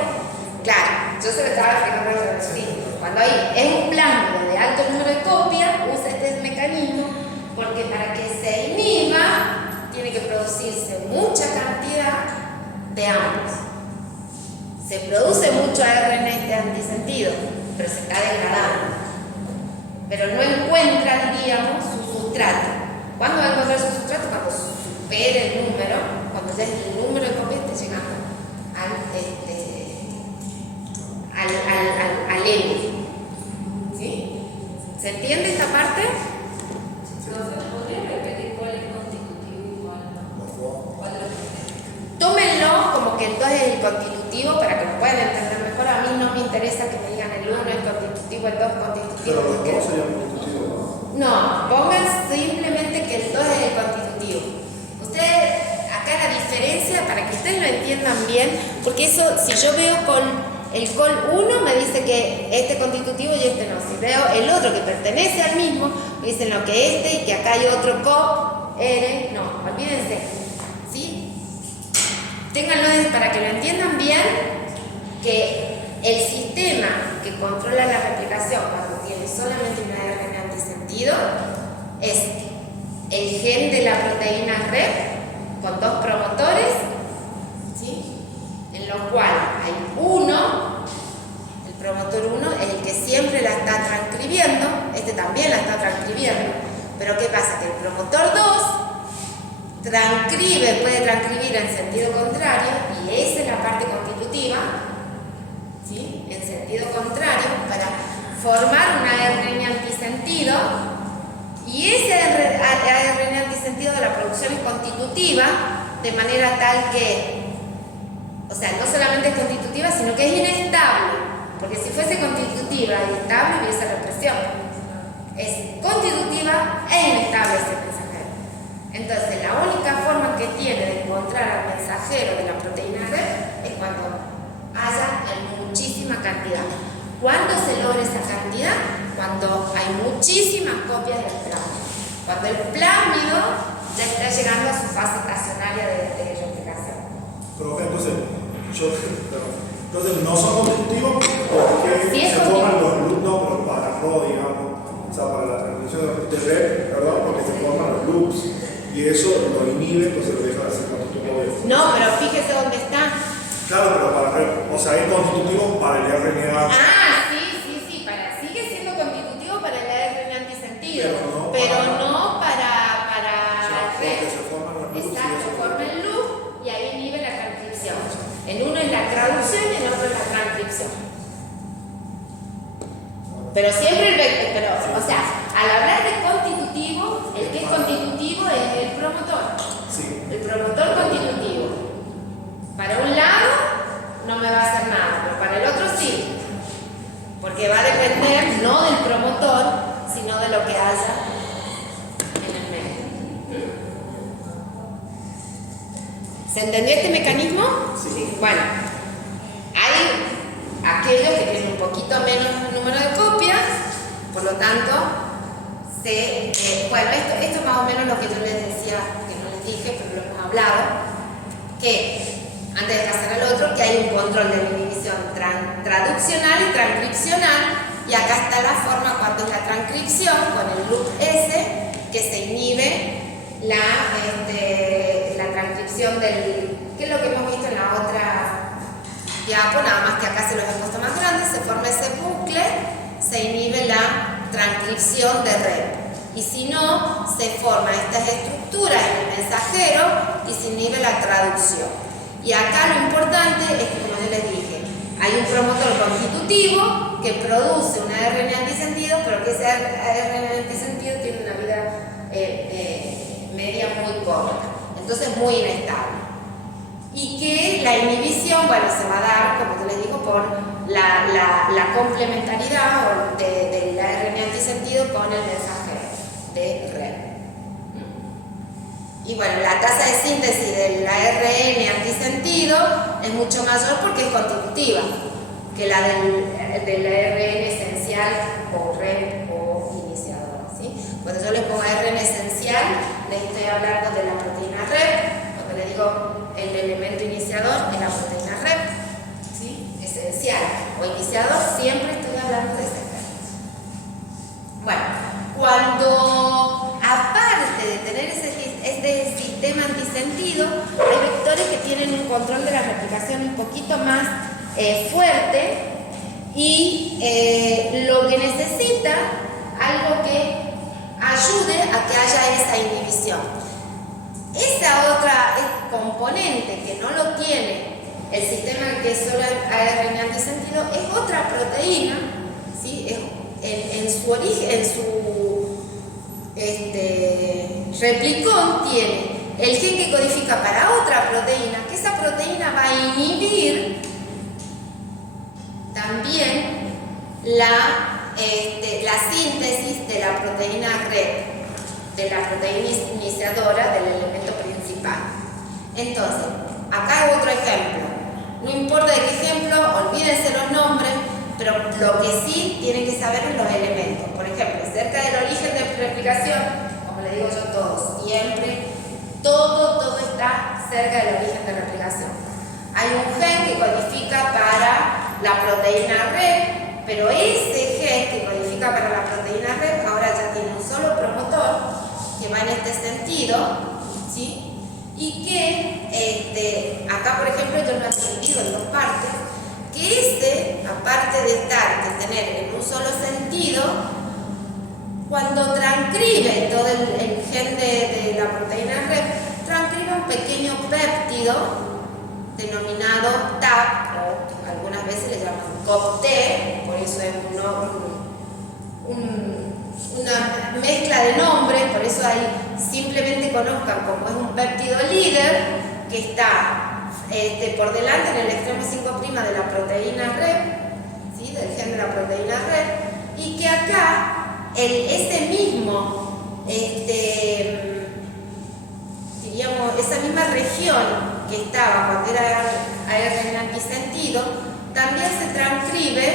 claro, yo se lo estaba explicando sí, cuando es un plásmido de alto número de copias, usa este mecanismo, porque para que se inhiba, tiene que producirse mucha cantidad de ambos. Se produce mucho ARN antisentido, pero se está degradando. Pero no encuentra, diríamos, su sustrato. ¿Cuándo va a encontrar su sustrato? Cuando supere el número, cuando ya el número de copias esté llegando al N. ¿Sí? ¿Se entiende esta parte? ¿Podría repetir cuál es constitutivo y cuál no? Tómenlo como que entonces es el constitutivo para que lo puedan entender mejor. A mí no me interesa que me digan el 1, el constitutivo, el 2 constitutivo. Pero los porque- dos serían constitutivos, ¿no? No, pongan simplemente que el 2 es el constitutivo. Ustedes, acá la diferencia, para que ustedes lo entiendan bien, porque eso, si yo veo el col 1, me dice que este constitutivo y este no. Si veo el otro que pertenece al mismo, me dicen lo que este y que acá hay otro COP, R, no, olvídense. ¿Sí? Ténganlo para que lo entiendan bien, que el sistema que controla la replicación cuando tiene solamente una RNA antisentido es el gen de la proteína REP con 2 promotores, ¿sí? En lo cual hay uno, el promotor 1 es el que siempre la está transcribiendo, este también la está transcribiendo, pero ¿qué pasa? Que el promotor 2 puede transcribir en sentido contrario, y esa es la parte constitutiva, ¿sí? En sentido contrario, para formar una RNA antisentido, y ese RNA antisentido de la producción es constitutiva, de manera tal que, o sea, no solamente es constitutiva, sino que es inestable, porque si fuese constitutiva y estable hubiese represión. Es constitutiva e inestable ese mensajero. Entonces, la única forma que tiene de encontrar al mensajero de la proteína REP es cuando haya en muchísima cantidad. ¿Cuándo se logra esa cantidad? Cuando hay muchísimas copias del plásmido. Cuando el plásmido ya está llegando a su fase estacionaria de replicación. Pero entonces, entonces no son constitutivos porque Sí, es se forman los loops, no, pero para RO, digamos, o sea, para la transmisión de red, ¿verdad? Porque se forman los loops y eso lo inhibe, entonces lo deja de ser constitutivo. No, pero fíjese dónde está. Claro, pero para red, o sea, es constitutivo para el RNA. Ah, sí, sigue siendo constitutivo para el RNA antisentido, pero no para Porque se forman los loops. exacto, forma el loop y ahí inhibe la transcripción. En uno es la traducción y en otro es la transcripción. Pero siempre o sea, al hablar de constitutivo, el que es constitutivo es el promotor. Sí. El promotor constitutivo. Para un lado no me va a hacer nada, pero para el otro sí. Porque va a depender no del promotor, sino de lo que haya en el medio. ¿Se entendió este mecanismo? Sí. Bueno, hay aquellos que tienen un poquito menos número de copias, por lo tanto, bueno, esto es más o menos lo que yo les decía, que no les dije, pero lo hemos hablado, que antes de pasar al otro, que hay un control de inhibición traduccional y transcripcional, y acá está la forma cuando es la transcripción con el loop S, que se inhibe la transcripción del, que es lo que hemos visto en la otra diapo, nada más que acá se los he puesto más grande, se forma ese bucle, se inhibe la transcripción de red. Y si no, se forman estas estructuras en el mensajero y se inhibe la traducción. Y acá lo importante es que, como yo les dije, hay un promotor constitutivo que produce una RNA antisentido, pero que ese RNA antisentido tiene una vida media muy corta, entonces muy inestable. Y que la inhibición, bueno, se va a dar, como yo les digo, por la complementariedad de la RNA antisentido con el mensajero de red. Y bueno, la tasa de síntesis del ARN antisentido es mucho mayor porque es constitutiva que la del ARN esencial o red o iniciador, ¿sí? Cuando yo les pongo ARN esencial, les estoy hablando de la proteína red. Cuando les digo el elemento iniciador es la proteína red, ¿sí? Esencial o iniciador, siempre estoy hablando de ese red. Bueno, cuando aparte de tener este sistema antisentido, hay vectores que tienen un control de la replicación un poquito más fuerte y lo que necesita algo que ayude a que haya esa inhibición. Esa otra componente que no lo tiene el sistema que es solo ARN antisentido es otra proteína, ¿sí? En su origen, en su replicón tiene el gen que codifica para otra proteína, que esa proteína va a inhibir también también la síntesis de la proteína REP, de la proteína iniciadora del elemento principal. Entonces, acá hay otro ejemplo. No importa de qué ejemplo, olvídense los nombres, pero lo que sí tienen que saber es los elementos. Por ejemplo, cerca del origen de replicación, como le digo yo a todos, siempre, todo está cerca del origen de replicación. Hay un gen que codifica para la proteína REP, pero ese gen que codifica para la proteína REP ahora ya tiene un solo promotor que va en este sentido, ¿sí? Y que acá, por ejemplo, yo lo he dividido en dos partes, que aparte de tener en un solo sentido, cuando transcribe todo el gen de la proteína REP, transcribe un pequeño péptido denominado TAP, o algunas veces le llaman COPT, por eso es una mezcla de nombres, por eso ahí simplemente conozcan como es un péptido líder que está por delante en el extremo 5' de la proteína REP, ¿sí? Del gen de la proteína REP, y que acá ese mismo, diríamos, esa misma región que estaba cuando era ARN antisentido, también se transcribe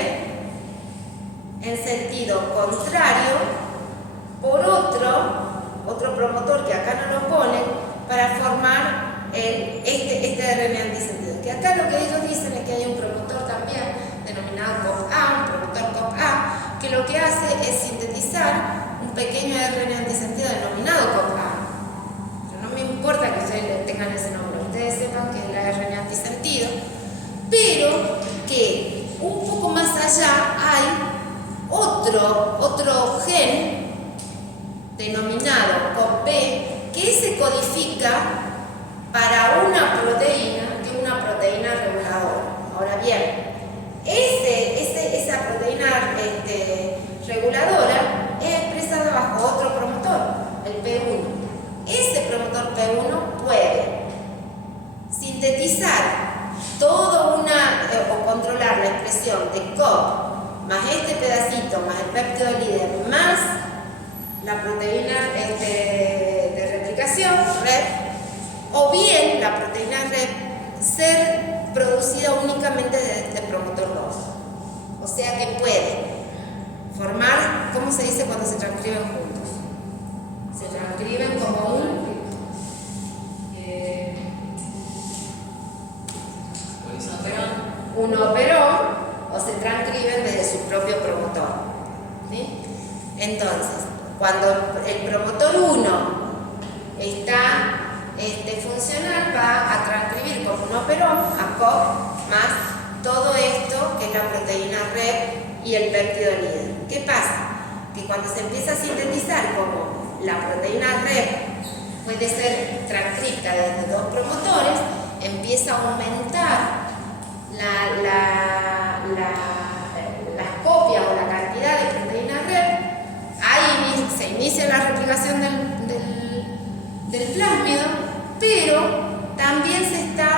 en sentido contrario por otro promotor que acá no lo ponen para formar este ARN antisentido. Que acá lo que ellos dicen es que hay un promotor también denominado COP-A, un promotor COP-A, que lo que hace es sintetizar un pequeño ARN antisentido denominado COP-A. Pero no me importa que ustedes tengan ese nombre, ustedes sepan que es el ARN antisentido, pero que un poco más allá hay otro gen denominado COP-B que se codifica para una proteína que es una proteína reguladora. Ahora bien, esa proteína reguladora es expresada bajo otro promotor, el P1. Ese promotor P1 puede sintetizar o controlar la expresión de COP más este pedacito, más el péptido líder, más la proteína de replicación, REP, o bien la proteína REP ser producida únicamente de este promotor 2. O sea que puede formar, ¿cómo se dice cuando se transcriben juntos? Se transcriben como un operón, o se transcriben desde su propio promotor, ¿sí? Entonces, cuando el promotor 1 está funcional, va a transcribir como un operón a COP más todo esto que es la proteína REP y el péptido líder. ¿Qué pasa? Que cuando se empieza a sintetizar como la proteína REP puede ser transcripta desde dos promotores, empieza a aumentar las copias o la cantidad de proteína REP, ahí se inicia la replicación del plásmido, pero también se está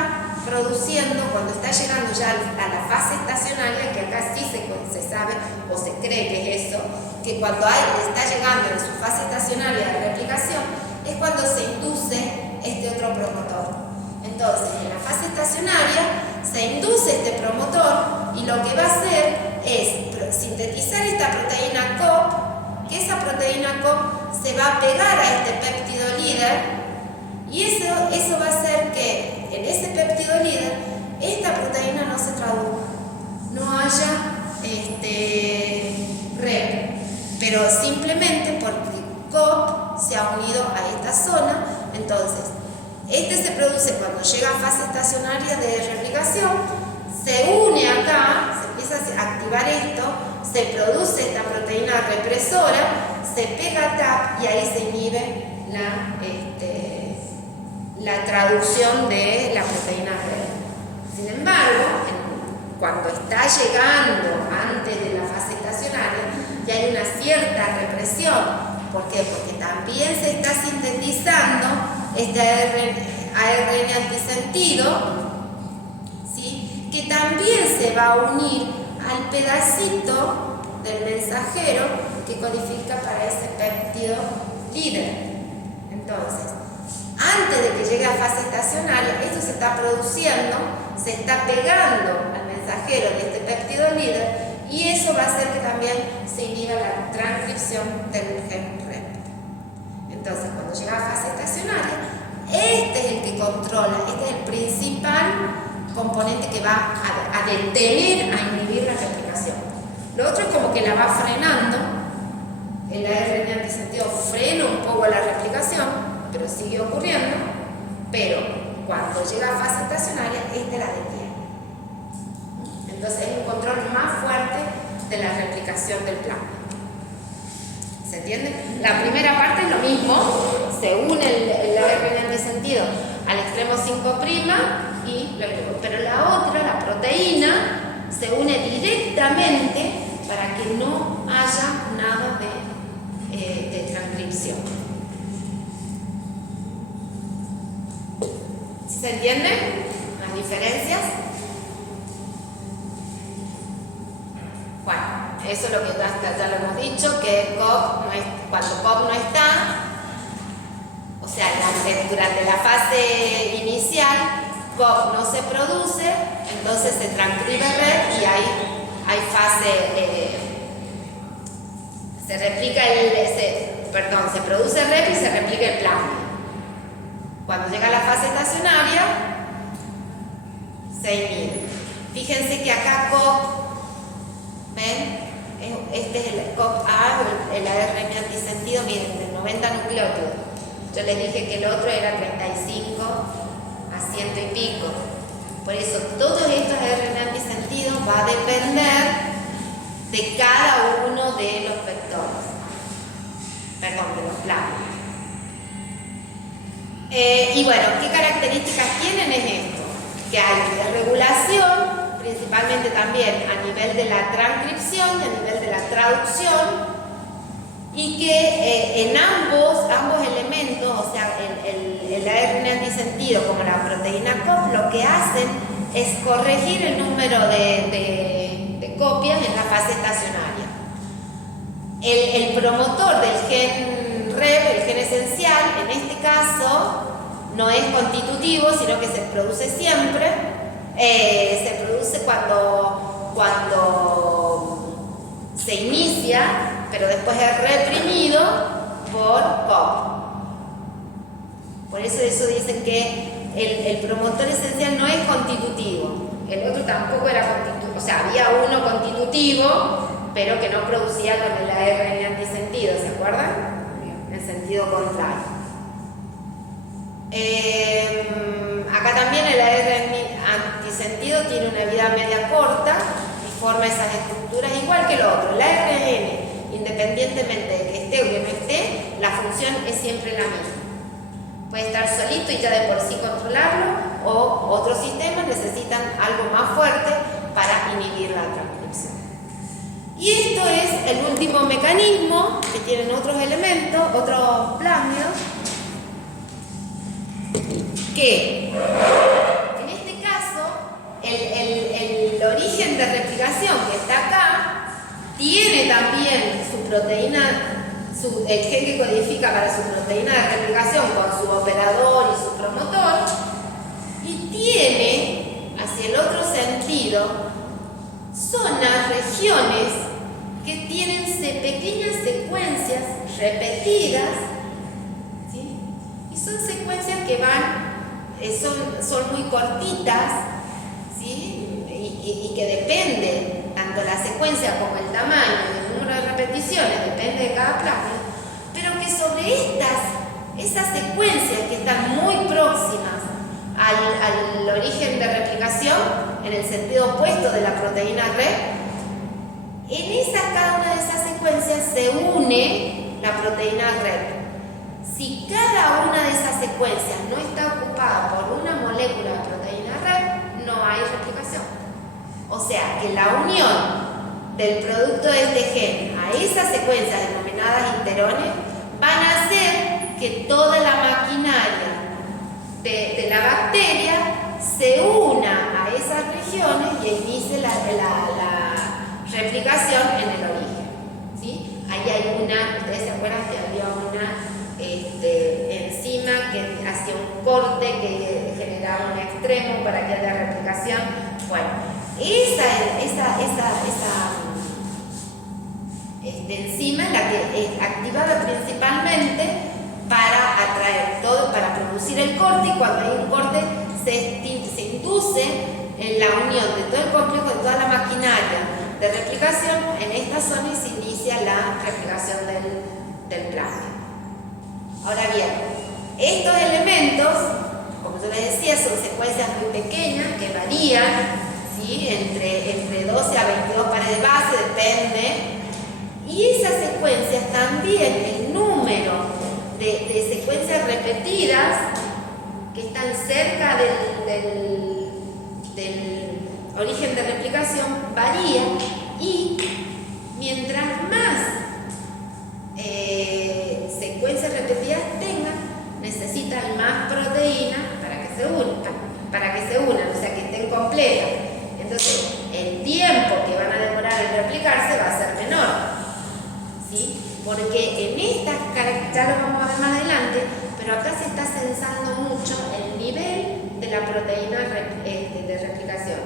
produciendo, cuando está llegando ya a la fase estacionaria, que acá sí se sabe o se cree que es eso, que cuando está llegando en su fase estacionaria de replicación, es cuando se induce este otro promotor. Entonces, en la fase estacionaria se induce este promotor y lo que va a hacer es sintetizar esta proteína COP, que esa proteína COP se va a pegar a este péptido líder y eso va a hacer que en ese péptido líder esta proteína no se traduzca, no haya REP, pero simplemente porque COP se ha unido a esta zona. Entonces, se produce cuando llega a fase estacionaria de replicación, se une acá, se empieza a activar esto, se produce esta proteína represora, se pega a TAP y ahí se inhibe la traducción de la proteína REP. Sin embargo, cuando está llegando antes de la fase estacionaria, ya hay una cierta represión. ¿Por qué? Porque también se está sintetizando este ARN antisentido, ¿sí? Que también se va a unir al pedacito del mensajero que codifica para ese péptido líder. Entonces, antes de que llegue a fase estacionaria, esto se está produciendo, se está pegando al mensajero de este péptido líder, y eso va a hacer que también se inhiba la transcripción del gen REP. Entonces, cuando llega a fase estacionaria, este es el que controla, este es el principal componente que va a detener, a inhibir la replicación. Lo otro es como que la va frenando. El ARN antisentido frena un poco la replicación, pero sigue ocurriendo. Pero cuando llega a fase estacionaria, este la detiene. Entonces es un control más fuerte de la replicación del plasma. ¿Se entiende? La primera parte es lo mismo, se une el ARN antisentido al extremo 5', pero la otra, la proteína, se une directamente para que no haya nada de transcripción. ¿Se entienden las diferencias? Bueno, eso es lo que ya lo hemos dicho, que cuando COP no está, o sea, durante la fase inicial, COP no se produce, entonces se transcribe REP y hay fase, se produce REP y se replica el plasma. Cuando llega la fase estacionaria, se inhibe. Fíjense que acá COP, ¿ven? Este es el COP-A, el ARN antisentido, miren, de 90 nucleótidos. Yo les dije que el otro era 35 a 100 y pico. Por eso, todos estos ARN antisentidos va a depender de cada uno de los vectores. Perdón, de los plasmas. Y bueno, ¿qué características tienen? Es esto, que hay regulación, principalmente también a nivel de la transcripción y a nivel de la traducción, y que en ambos elementos, o sea, el ARN antisentido como la proteína COP, lo que hacen es corregir el número de copias en la fase estacionaria. El promotor del gen REP, el gen esencial, en este caso, no es constitutivo, sino que se produce siempre. Se produce cuando se inicia, pero después es reprimido por COP. Por eso dicen que el promotor esencial no es constitutivo. El otro tampoco era constitutivo. O sea, había uno constitutivo, pero que no producía con el ARN antisentido, ¿se acuerdan? En sentido contrario. Acá también el ARN antisentido tiene una vida media corta y forma esas estructuras igual que el otro. El ARN, independientemente de que esté o que no esté, la función es siempre la misma. Puede estar solito y ya de por sí controlarlo, o otros sistemas necesitan algo más fuerte para inhibir la transcripción. Y esto es el último mecanismo que tienen otros elementos, otros plásmidos, que en este caso el origen de replicación que está acá tiene también su proteína, el gen que codifica para su proteína de replicación con su operador y su promotor, y tiene, hacia el otro sentido, zonas, regiones que tienen pequeñas secuencias repetidas, ¿sí? Y son secuencias que son muy cortitas, ¿sí? Y que depende tanto la secuencia como el tamaño y el número de repeticiones, depende de cada plasma, pero que sobre esas secuencias que están muy próximas al origen de replicación, en el sentido opuesto de la proteína REP, cada una de esas secuencias se une la proteína REP. Si cada una de esas secuencias no está ocupada por una molécula de proteína REP, no hay replicación. O sea que la unión del producto de este gen a esas secuencias denominadas interones van a hacer que toda la maquinaria de la bacteria se una a esas regiones y inicie la replicación en el origen, ¿sí? Ahí hay una, ustedes se acuerdan que había una enzima que hacía un corte que generaba un extremo para que haya replicación. Bueno, esa enzima es la que es activada principalmente para atraer todo, para producir el corte, y cuando hay un corte se induce en la unión de todo el complejo, de toda la maquinaria de replicación en esta zona, y se inicia la replicación del plasma. Ahora bien, estos elementos, como yo les decía, son secuencias muy pequeñas que varían, ¿sí? entre 12 a 22 pares de base, depende. Y esas secuencias también, el número de secuencias repetidas que están cerca del origen de replicación varía, y mientras más secuencias repetidas tengan, necesitan más proteína para que se unan, o sea, que estén completas. Entonces, el tiempo que van a demorar en replicarse va a ser menor, ¿sí? Porque en estas características, ya lo vamos a ver más adelante, pero acá se está censando mucho el nivel de la proteína de replicación.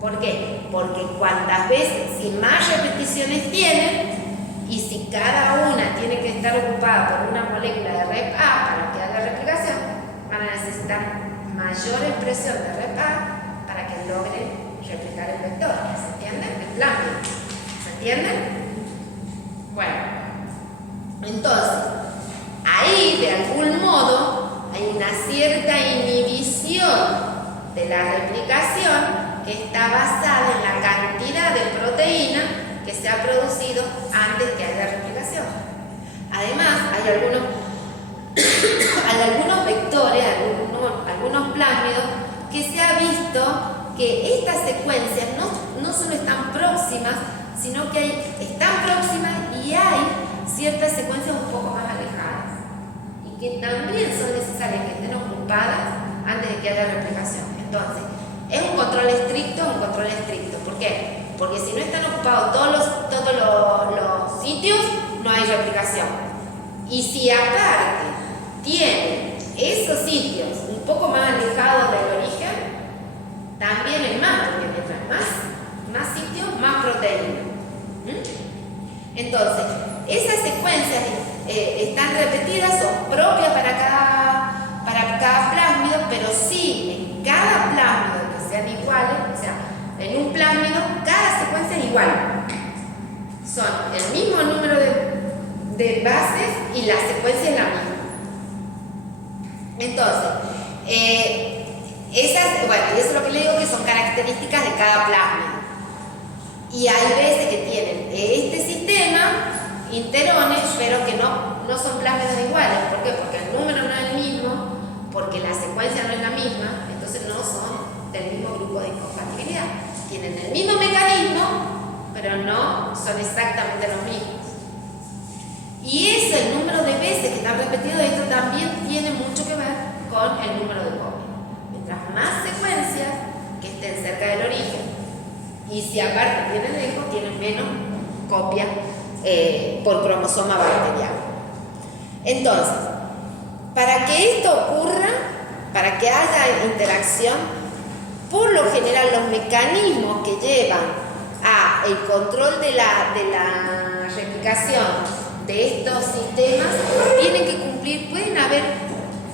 ¿Por qué? Porque cuantas veces, si más repeticiones tienen, y si cada una tiene que estar ocupada por una molécula de rep A para que haga replicación, van a necesitar mayor expresión de rep A para que logre replicar el vector. ¿Se entiende? El plasma. ¿Se entiende? Bueno, entonces, ahí de algún modo hay una cierta inhibición de la replicación que está basada en la cantidad de proteína que se ha producido antes que haya replicación. Además, hay algunos vectores, algunos plásmidos, que se ha visto que estas secuencias no solo están próximas, sino que están próximas y hay ciertas secuencias un poco más alejadas, y que también son necesarias que estén ocupadas antes de que haya replicación. Entonces, ¿es un control estricto? Un control estricto. ¿Por qué? Porque si no están ocupados todos los sitios, no hay replicación. Y si aparte tienen esos sitios un poco más alejados del origen, también es más, porque mientras más sitios, más proteína. Entonces, esas secuencias están repetidas, son propias para cada plásmido, pero sí en cada plásmido que sean iguales, o sea, en un plásmido cada secuencia es igual. Son el mismo número de bases y la secuencia es la misma. Entonces, y eso es lo que le digo, que son características de cada plásmido. Y hay veces que tienen este sistema, interones, pero que no son plásmidos iguales. ¿Por qué? Porque el número no es el mismo, porque la secuencia no es la misma, entonces no son del mismo grupo de incompatibilidad. Tienen el mismo mecanismo, pero no son exactamente los mismos. Y eso, el número de veces que están repetidos, esto también tiene mucho que ver con el número de copias. Mientras más secuencias que estén cerca del origen, y si aparte tienen lejos, tienen menos copias por cromosoma bacteriano. Entonces, para que esto ocurra, para que haya interacción, por lo general los mecanismos que llevan a el control de la replicación de estos sistemas tienen que cumplir, pueden haber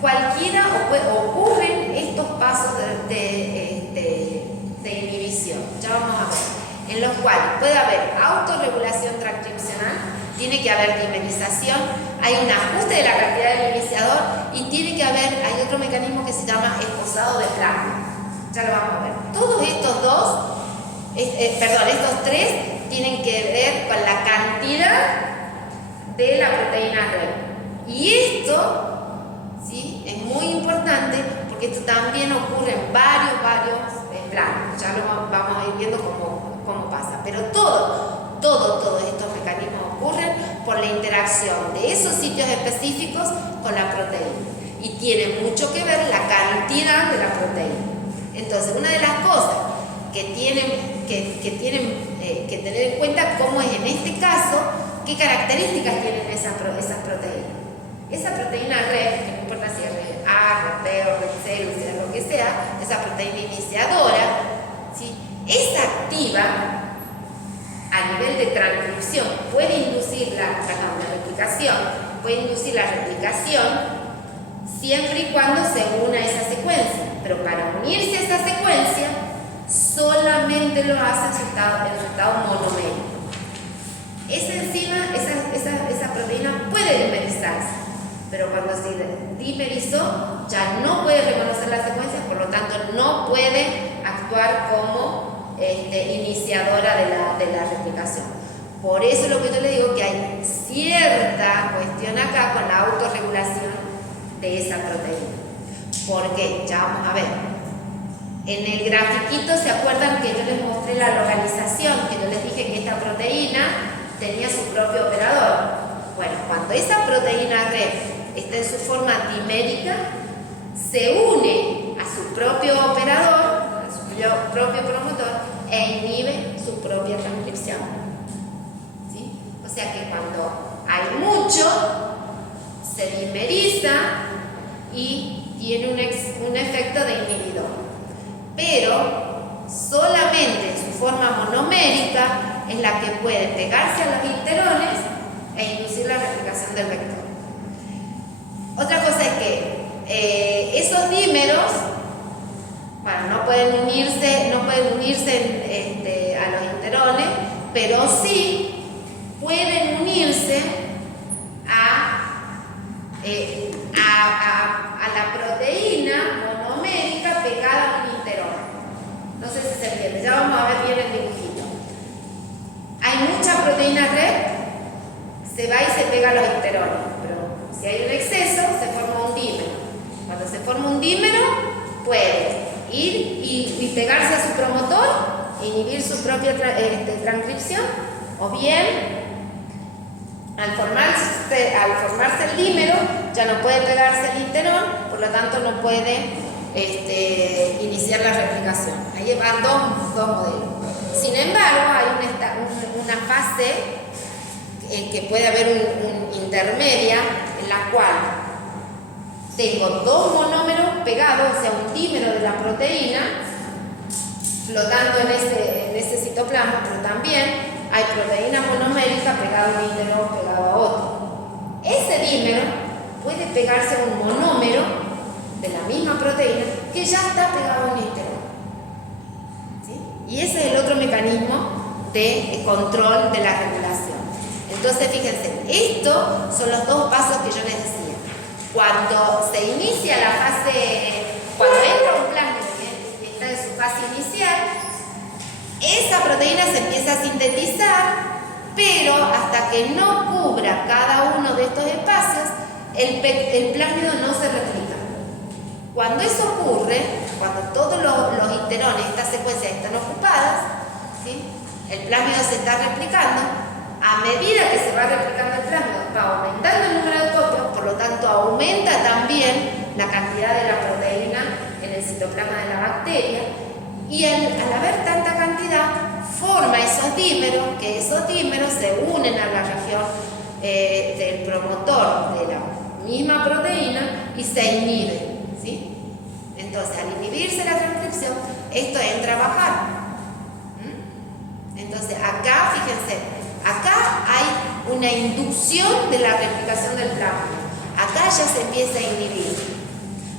cualquiera o ocurren estos pasos de inhibición. Ya vamos a ver, en los cuales puede haber autorregulación transcripcional, tiene que haber dimerización, hay un ajuste de la cantidad del iniciador y tiene que haber, hay otro mecanismo que se llama esposado de plasma. Ya lo vamos a ver. Todos estos tres tienen que ver con la cantidad de la proteína REP. Y esto, ¿sí?, es muy importante porque esto también ocurre en varios planos. Ya lo vamos a ir viendo cómo pasa. Pero todos estos mecanismos ocurren por la interacción de esos sitios específicos con la proteína. Y tiene mucho que ver la cantidad de la proteína. Entonces, una de las cosas que tienen que tienen que tener en cuenta cómo es en este caso, qué características tienen esas proteínas. Esa proteína REF, que no importa si es REF-A, REF-B o REF-C, o sea, lo que sea, esa proteína iniciadora, ¿sí? Es activa a nivel de transcripción, puede inducir la replicación, puede inducir la replicación siempre y cuando se una esa secuencia, pero para unirse a esa secuencia solamente lo hace en su estado monomérico. Esa enzima, esa proteína puede dimerizarse, pero cuando se dimerizó ya no puede reconocer la secuencia, por lo tanto no puede actuar como iniciadora de la replicación. Por eso es lo que yo le digo, que hay cierta cuestión acá con la autorregulación de esa proteína. ¿Por qué? Ya vamos a ver. En el grafiquito, ¿se acuerdan que yo les mostré la localización? Que yo les dije que esta proteína tenía su propio operador. Bueno, cuando esa proteína REF está en su forma dimérica, se une a su propio operador, a su propio promotor, e inhibe su propia transcripción. ¿Sí? O sea que cuando hay mucho, se dimeriza y tiene un efecto de inhibidor. Pero solamente en su forma monomérica es la que puede pegarse a los interones e inducir la replicación del vector. Otra cosa es que esos dímeros, bueno, no pueden unirse a los interones, pero sí pueden unirse a la proteína monomérica pegada a un interón. No sé si se entiende, ya vamos a ver bien el dibujito. Hay mucha proteína REF, se va y se pega a los interones, pero si hay un exceso, se forma un dímero. Cuando se forma un dímero, puede ir y pegarse a su promotor, inhibir su propia transcripción, o bien al formarse el dímero ya no puede pegarse el interón, por lo tanto no puede iniciar la replicación. Ahí van dos modelos. Sin embargo, hay una fase en que puede haber un intermedia en la cual tengo dos monómeros pegados, o sea, un dímero de la proteína flotando en ese citoplasma, pero también hay proteína monomérica pegada a un íntegro pegado a otro. Ese dímero puede pegarse a un monómero de la misma proteína que ya está pegado a un íntegro. ¿Sí? Y ese es el otro mecanismo de control de la regulación. Entonces, fíjense, estos son los dos pasos que yo les decía. Cuando se inicia la fase, cuando entra un plasma y está en su fase inicial, esa proteína se empieza a sintetizar, pero hasta que no cubra cada uno de estos espacios, el plásmido no se replica. Cuando eso ocurre, cuando todos los interones, estas secuencias están ocupadas, ¿sí? El plásmido se está replicando. A medida que se va replicando el plásmido, va aumentando el número de copias, por lo tanto aumenta también la cantidad de la proteína en el citoplasma de la bacteria, y al haber tanta cantidad forma esos dímeros, que esos dímeros se unen a la región del promotor de la misma proteína y se inhiben, ¿sí? Entonces, al inhibirse la transcripción, esto entra a bajar. Entonces, acá, fíjense, acá hay una inducción de la replicación del plásmido. Acá ya se empieza a inhibir.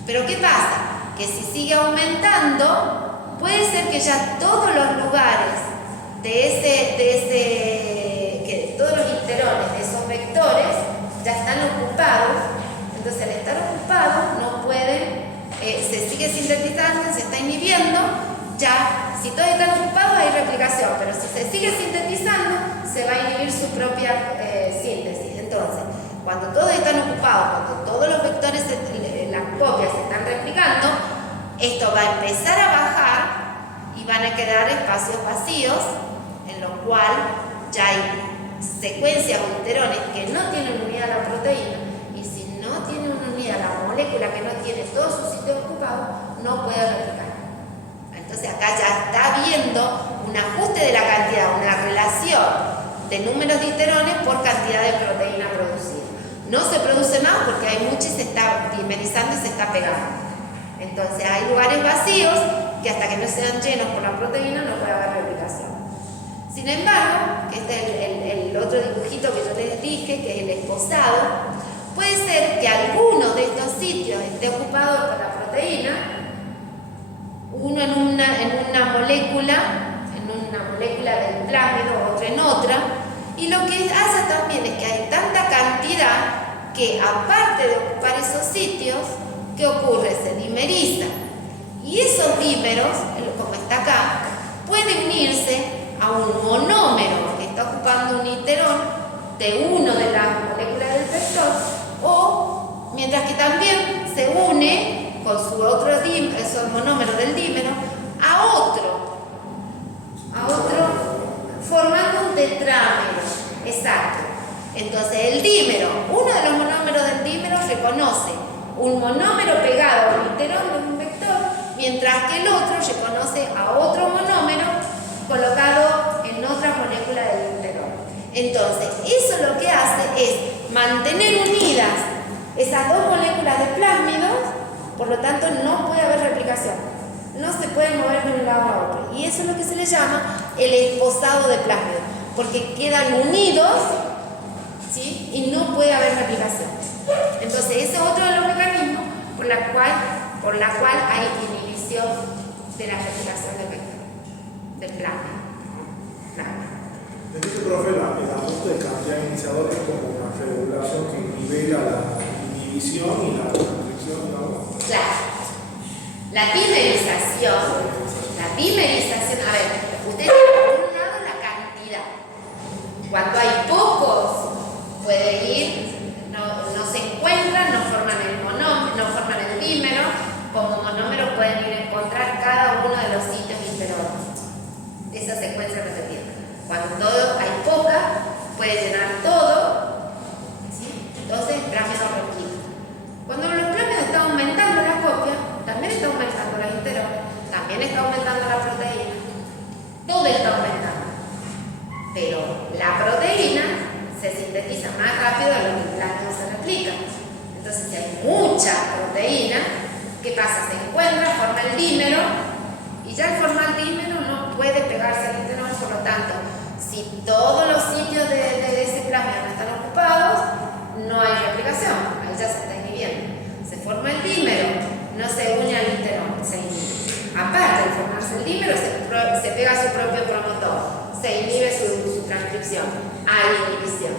Pero ¿qué pasa? Que si sigue aumentando, puede ser que ya todos los lugares que todos los interones de esos vectores ya están ocupados. Entonces, al estar ocupados, no pueden, se sigue sintetizando, se está inhibiendo. Ya, si todos están ocupados hay replicación, pero si se sigue sintetizando, se va a inhibir su propia síntesis. Entonces, cuando todos están ocupados, cuando todos los vectores, las copias se están replicando, esto va a empezar a bajar y van a quedar espacios vacíos, en lo cual ya hay secuencias o interones que no tienen unida a la proteína, y si no tienen unida a la molécula que no tiene todos sus sitios ocupados, no puede replicar. Entonces acá ya está habiendo un ajuste de la cantidad, una relación de números de iterones por cantidad de proteína producida. No se produce más porque hay mucho y se está dimerizando y se está pegando. Entonces hay lugares vacíos que hasta que no sean llenos por la proteína no puede haber replicación. Sin embargo, que este es el otro dibujito que yo les dije, que es el esposado, puede ser que alguno de estos sitios esté ocupado por la proteína, uno en una molécula del plásmido, otro en otra, y lo que hace también es que hay tanta cantidad que aparte de ocupar esos sitios, ¿qué ocurre? Se dimeriza. Y esos dímeros, como está acá, pueden unirse a un monómero que está ocupando un iterón de uno de las moléculas del vector, o mientras que también se une con su otro dímero, esos monómeros del dímero, a otro, formando un tetrámero. Exacto. Entonces el dímero, uno de los monómeros del dímero reconoce un monómero pegado al iterón de un vector, mientras que el otro reconoce a otro monómero colocado en otra molécula del iterón. Entonces, eso lo que hace es mantener unidas esas dos moléculas de plásmidos, por lo tanto no puede haber replicación. No se pueden mover de un lado a otro. Y eso es lo que se le llama el esposado de plásmidos, porque quedan unidos, ¿sí? Y no puede haber replicación. Entonces, ese es otro de los mecanismos por la cual hay inhibición de la replicación del plásmido. Entonces, profe, el ajuste de cantidad de iniciadores es como una regulación que nivela la inhibición y la restricción, ¿no? Claro. La dimerización, a ver, usted tiene por un lado la cantidad. Cuando hay pocos, puede ir, no se encuentran, no forman el dímero, como monómero pueden ir a encontrar cada uno de los sitios iterones. Esa secuencia repetida. Cuando hay poca, puede llenar todo, ¿sí? Entonces el plásmido replica. Cuando los plásmidos están aumentando la copia, también está aumentando los iterones, también está aumentando la proteína. Todo está aumentando. Pero la proteína se sintetiza más rápido de lo que el plásmido se replica. Entonces, si hay mucha proteína, ¿qué pasa? Se encuentra, forma el dímero, y ya al formar el dímero no puede pegarse al iterón, por lo tanto, si todos los sitios de ese plásmido no están ocupados, no hay replicación, ahí ya se está inhibiendo. Se forma el dímero, no se une al iterón, se inhibe. Aparte de formarse el dímero, se pega a su propio promotor, se inhibe su transcripción, hay inhibición.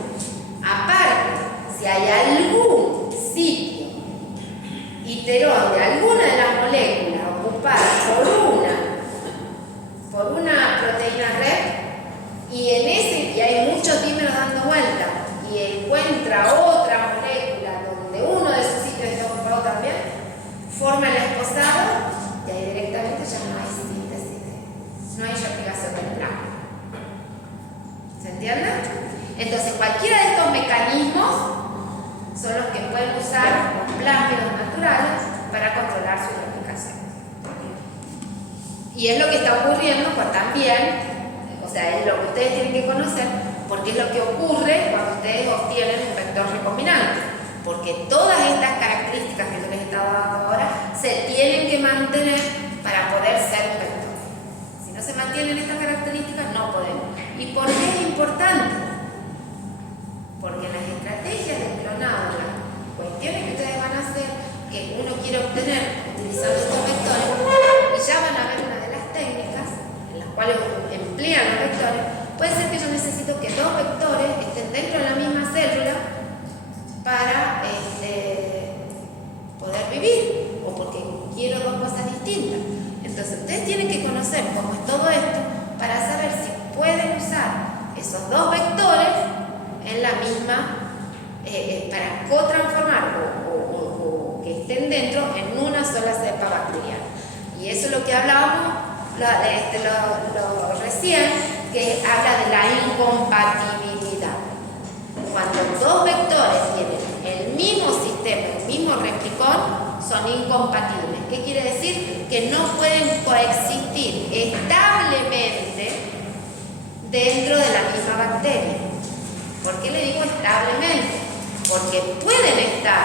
Aparte, si hay algún sitio iterón de alguna de las moléculas ocupada por una proteína red, y hay muchos dímeros dando vuelta, y encuentra otra molécula donde uno de sus sitios está ocupado también, forma el esposado, y ahí directamente ya no hay síntesis, no hay replicación del plano. ¿Se entiende? Entonces, cualquiera de estos mecanismos son los que pueden usar los plásmidos naturales para controlar su replicación. Y es lo que está ocurriendo también, o sea, es lo que ustedes tienen que conocer, porque es lo que ocurre cuando ustedes obtienen un vector recombinante. Porque todas estas características que yo les estaba dando ahora se tienen que mantener para poder ser un vector. Si no se mantienen estas características, no podemos. ¿Y por qué es importante? Porque las estrategias de clonado, las cuestiones que ustedes van a hacer, que uno quiere obtener utilizando estos vectores, y ya van a ver una de las técnicas en las cuales emplean los vectores, puede ser que yo necesito que dos vectores estén dentro de la misma célula para poder vivir, o porque quiero dos cosas distintas. Entonces ustedes tienen que conocer cómo es todo esto para saber si pueden usar esos dos vectores en la misma, para co-transformar o que estén dentro en una sola cepa bacteriana. Y eso es lo que hablábamos recién, que habla de la incompatibilidad. Cuando dos vectores tienen el mismo sistema, el mismo replicón, son incompatibles. ¿Qué quiere decir? Que no pueden coexistir establemente dentro de la misma bacteria. ¿Por qué le digo establemente? Porque pueden estar,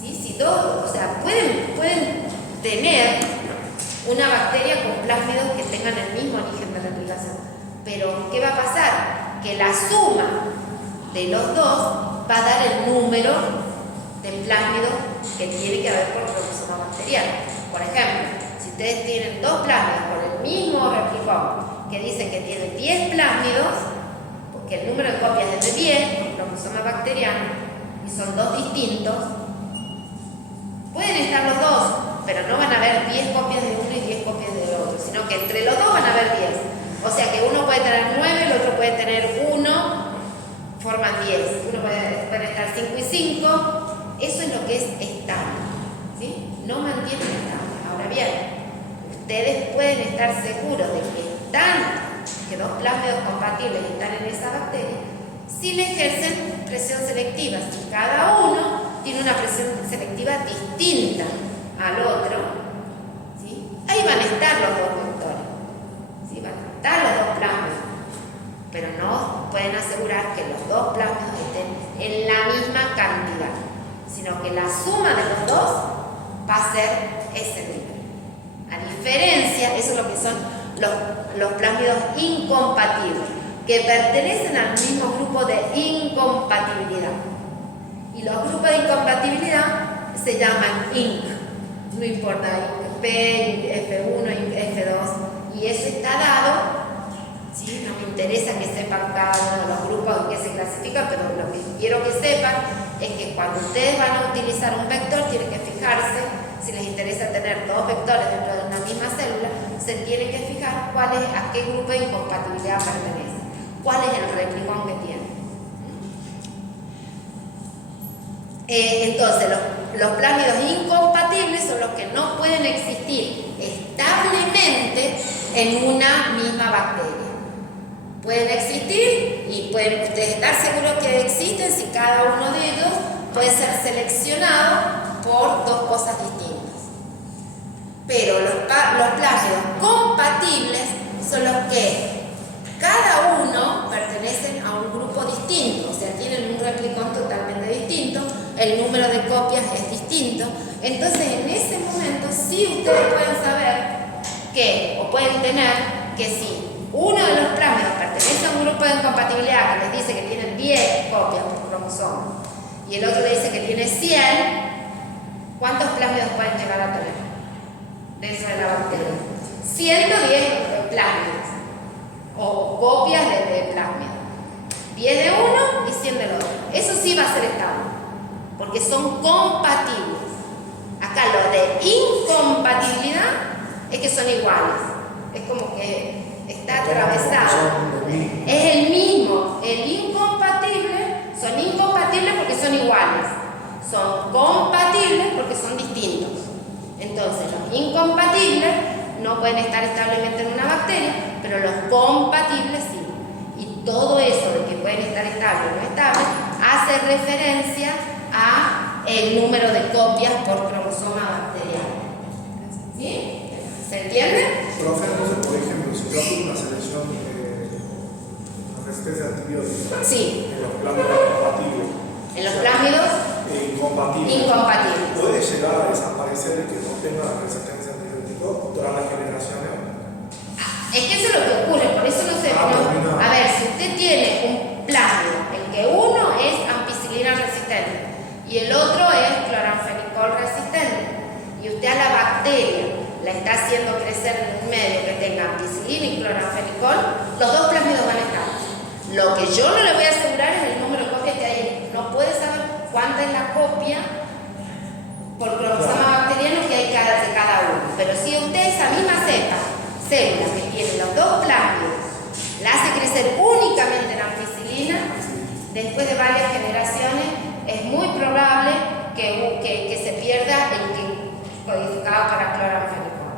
¿sí? Si dos, o sea, pueden tener una bacteria con plásmidos que tengan el mismo origen de replicación. Pero, ¿qué va a pasar? Que la suma de los dos va a dar el número de plásmidos que tiene que haber por cromosoma bacterial. Por ejemplo, si ustedes tienen dos plásmidos con el mismo replicón que dicen que tienen 10 plásmidos, porque el número de copias es de 10 por cromosoma bacteriano y son dos distintos, pueden estar los dos, pero no van a haber 10 copias de uno y 10 copias del otro, sino que entre los dos van a haber 10. O sea que uno puede tener 9, el otro puede tener 1, forman 10. Uno puede estar 5 y 5. Eso es lo que es estable, ¿sí? No mantiene estable. Ahora bien, ustedes pueden estar seguros de que dos plásmidos compatibles están en esa bacteria si le ejercen presión selectiva. Si cada uno tiene una presión selectiva distinta al otro, ¿sí? Ahí van a estar los dos vectores, ¿sí? Van a estar los dos plásmidos, pero no pueden asegurar que los dos plásmidos estén en la misma cantidad, sino que la suma de los dos va a ser ese nivel. A diferencia, eso es lo que son los plásmidos incompatibles, que pertenecen al mismo grupo de incompatibilidad. Y los grupos de incompatibilidad se llaman INC, no importa, INC P, F1, INC F2, y eso está dado, ¿sí? No me interesa que sepan cada uno de los grupos en que se clasifican, pero lo que quiero que sepan es que cuando ustedes van a utilizar un vector, tienen que fijarse, si les interesa tener dos vectores dentro de una misma célula, se tienen que fijar a qué grupo de incompatibilidad pertenece, cuál es el replicón que tiene. Entonces, los plásmidos incompatibles son los que no pueden existir establemente en una misma bacteria. Pueden existir y pueden ustedes estar seguros que existen si cada uno de ellos puede ser seleccionado por dos cosas distintas. Pero los plásmidos compatibles son los que cada uno pertenecen a un grupo distinto, o sea, tienen un replicón totalmente distinto, el número de copias es distinto. Entonces, en ese momento, sí ustedes pueden saber o pueden tener que si uno de los plásmidos pertenece a un grupo de incompatibilidad que les dice que tienen 10 copias por cromosoma y el otro le dice que tiene 100, ¿cuántos plásmidos pueden llegar a tener dentro de la bacteria? 110 plásmidos o copias de plásmidos. 10 de uno y 100 del otro. Eso sí va a ser estable, porque son compatibles. Acá lo de incompatibilidad es que son iguales. Es como que está atravesado. Es el mismo. El incompatible, son incompatibles porque son iguales. Son compatibles porque son distintos. Entonces, los incompatibles no pueden estar establemente en una bacteria, pero los compatibles sí. Y todo eso de que pueden estar estables o no estables hace referencia a el número de copias por cromosoma bacteriano. ¿Sí? ¿Se entiende? Profe, entonces, por ejemplo, si yo hago una selección de resistencia a antibióticos Sí. en los plásmidos compatibles, En los plásmidos incompatibles. ¿puede llegar a desaparecer y que no tenga resistencia a antibióticos tras las generaciones? Es que eso es lo que ocurre, por eso no se... A ver, si usted tiene un plásmido en que uno es ampicilina resistente y el otro es cloranfenicol resistente, y usted a la bacteria la está haciendo crecer en un medio que tenga ampicilina y cloranfenicol, los dos plásmidos van a estar. Lo que yo no le voy a asegurar es el número de copias que hay. No puede saber cuánta es la copia por cromosoma bacteriano que hay de cada uno. Pero si usted esa misma célula que tiene los dos plásmidos la hace crecer únicamente en ampicilina, después de varias generaciones es muy probable que se pierda el que codificado para cloranfenicol.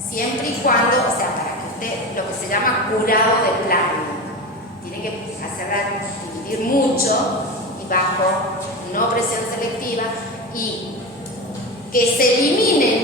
Siempre y cuando, o sea, para que usted, lo que se llama curado de plásmido, tiene que dividir mucho y bajo no presión selectiva y que se eliminen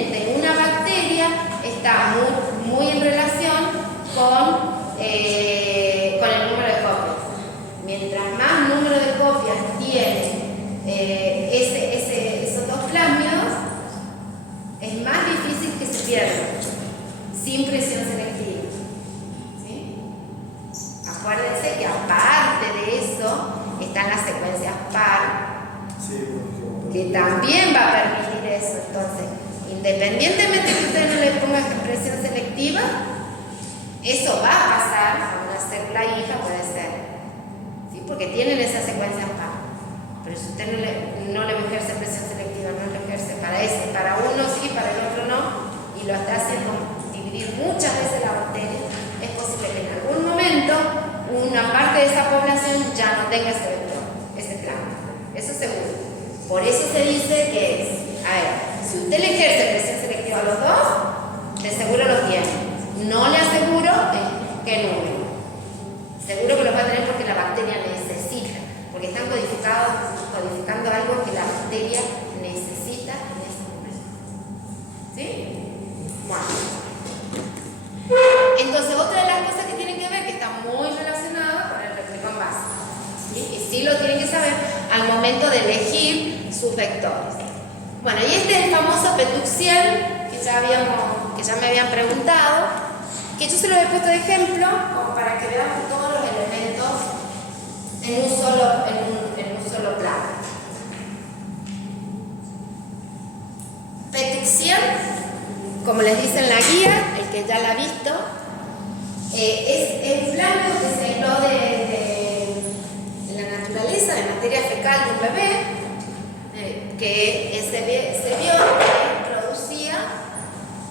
también va a permitir eso. Entonces, independientemente que usted no le ponga expresión selectiva, eso va a pasar a una célula hija, puede ser, ¿sí? Porque tienen esa secuencia en par. Pero si usted no le ejerce presión selectiva, no le ejerce para ese, para uno sí, para el otro no, y lo está haciendo dividir muchas veces la bacteria, es posible que en algún momento una parte de esa población ya no tenga ese vector, ese plan. Eso seguro. Por eso se dice que a ver, si usted le ejerce presión selectiva a los dos, de seguro los tiene. No le aseguro que no. Seguro que los va a tener porque la bacteria necesita, porque están codificando algo que la bacteria necesita en ese momento. ¿Sí? Bueno. Entonces, otra de las cosas que tienen que ver, que está muy relacionada con el replicón base, ¿sí? Y sí lo tienen que saber al momento de elegir sus vectores. Bueno, y este es el famoso Petuxiel que ya me habían preguntado, que yo se los he puesto de ejemplo como para que veamos todos los elementos en un solo plano. Petuxiel, como les dice en la guía, el que ya la ha visto, es el plano que se aisló de la naturaleza, de materia fecal de un bebé, que se vio que producía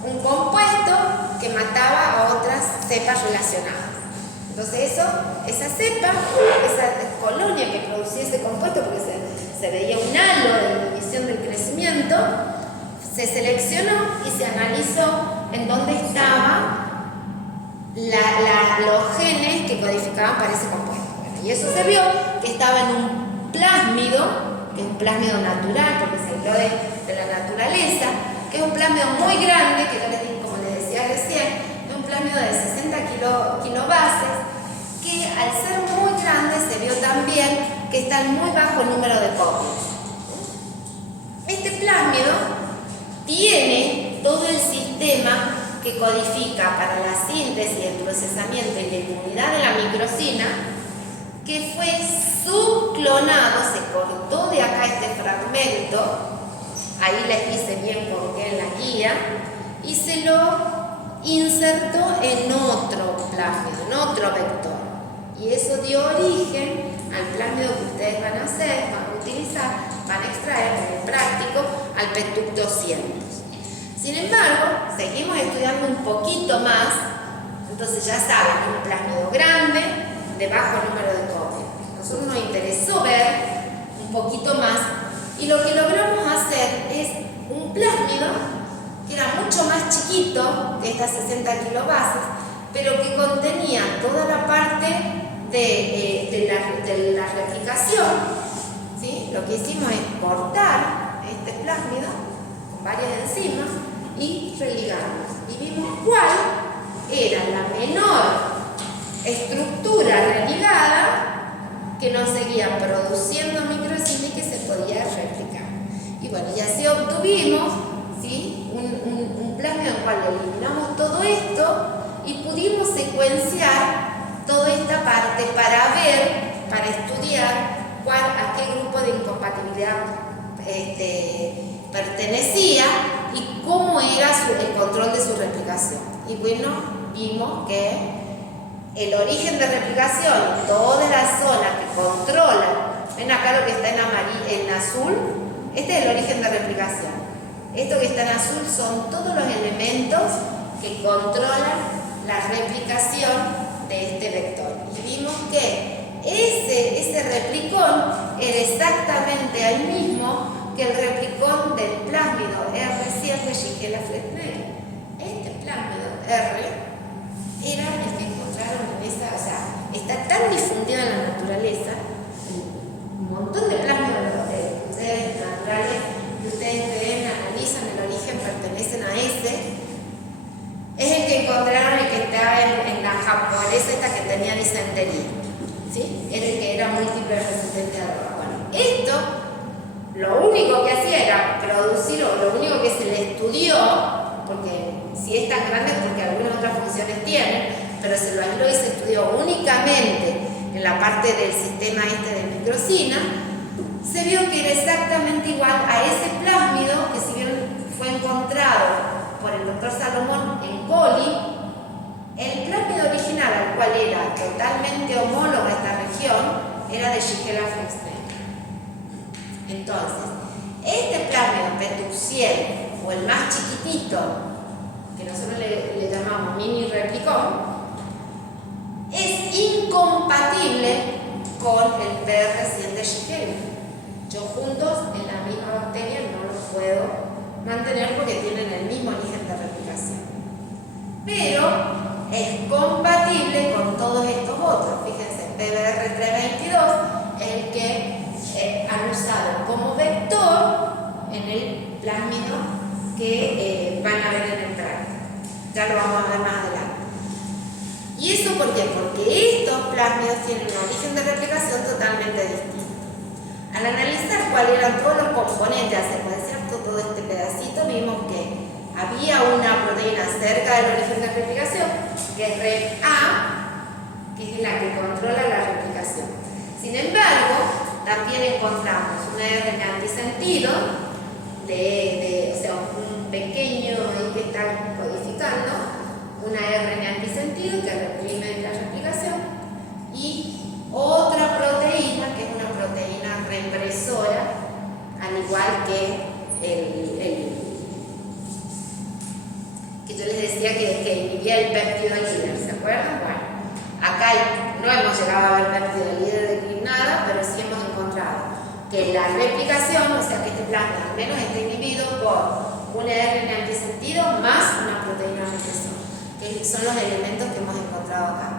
un compuesto que mataba a otras cepas relacionadas. Entonces esa cepa, esa colonia que producía ese compuesto, porque se veía un halo de inhibición del crecimiento, se seleccionó y se analizó en dónde estaban los genes que codificaban para ese compuesto. Bueno, y eso se vio que estaba en un plásmido, que es un plásmido natural, porque se aisló de la naturaleza, que es un plásmido muy grande, que yo les dije, como les decía recién, es un plásmido de 60 kilobases, que al ser muy grande se vio también que está en muy bajo número de copias. Este plásmido tiene todo el sistema que codifica para la síntesis, el procesamiento y la inmunidad de la microcina, que fue subclonado, se cortó de acá este fragmento, ahí les dice bien por qué en la guía, y se lo insertó en otro plásmido, en otro vector. Y eso dio origen al plásmido que ustedes van a hacer, van a utilizar, van a extraer en el práctico al P200. Sin embargo, seguimos estudiando un poquito más, entonces ya saben, un plásmido grande, de bajo número de copias. A nosotros nos interesó ver un poquito más, y lo que logramos hacer es un plásmido que era mucho más chiquito que estas 60 kilobases, pero que contenía toda la parte de la replicación, ¿sí? Lo que hicimos es cortar este plásmido con varias enzimas y religarlos. Y vimos cuál era la menor estructura religada que nos seguía produciendo microcina y que se podía replicar. Y bueno, y así obtuvimos, ¿sí?, un plásmido en el cual eliminamos todo esto y pudimos secuenciar toda esta parte para ver, para estudiar a qué grupo de incompatibilidad pertenecía y cómo era el control de su replicación. Y bueno, vimos que el origen de replicación, toda la zona que controla, ven acá lo que está en azul, este es el origen de replicación. Esto que está en azul son todos los elementos que controlan la replicación de este vector. Y vimos que ese replicón era exactamente el mismo que el replicón del plásmido R7 de Shigella-Fresnel. Este plásmido R era el que encontraron en esa, o sea, está tan difundido en la naturaleza, un montón de plásmidos de ustedes naturales que ustedes ven, analizan el origen, pertenecen a ese. Es el que encontraron, el que estaba en la japonesa esta que tenía disentería, ¿sí? Es el que era múltiple resistente a droga. Bueno, esto, lo único que hacía era producir, o lo único que se le estudió, porque si es tan grande es porque algunas otras funciones tienen, pero se lo aisló y se estudió únicamente en la parte del sistema este de microcina, se vio que era exactamente igual a ese plásmido que, si bien fue encontrado por el doctor Salomón en coli, el plásmido original, al cual era totalmente homólogo a esta región, era de Shigella flexneri. Entonces, este plásmido petuxiel, o el más chiquitito, que nosotros le llamamos mini replicón, es incompatible con el PR100 de Shigella. Yo juntos en la misma bacteria no los puedo mantener porque tienen el mismo origen de replicación. Pero es compatible con todos estos otros. Fíjense, PBR322 es el que han usado como vector en el plásmido que van a ver en el traje. Ya lo vamos a ver más adelante. ¿Y eso por qué? Porque estos plásmidos tienen un origen de replicación totalmente distinto. Al analizar cuáles eran todos los componentes a secuenciar todo este pedacito, vimos que había una proteína cerca del origen de replicación, que es REP-A, que es la que controla la replicación. Sin embargo, también encontramos una RNA antisentido, o sea, un pequeño ahí que está codificando, una RNA antisentido que reprime la replicación, y otra proteína que es una proteína represora, al igual que que yo les decía que inhibía el péptido líder, ¿se acuerdan? Bueno, acá no hemos llegado a ver péptido líder declinada, pero sí hemos encontrado que la replicación, o sea que este plasma al menos está inhibido por una RNA antisentido más una proteína represora, que son los elementos que hemos encontrado acá.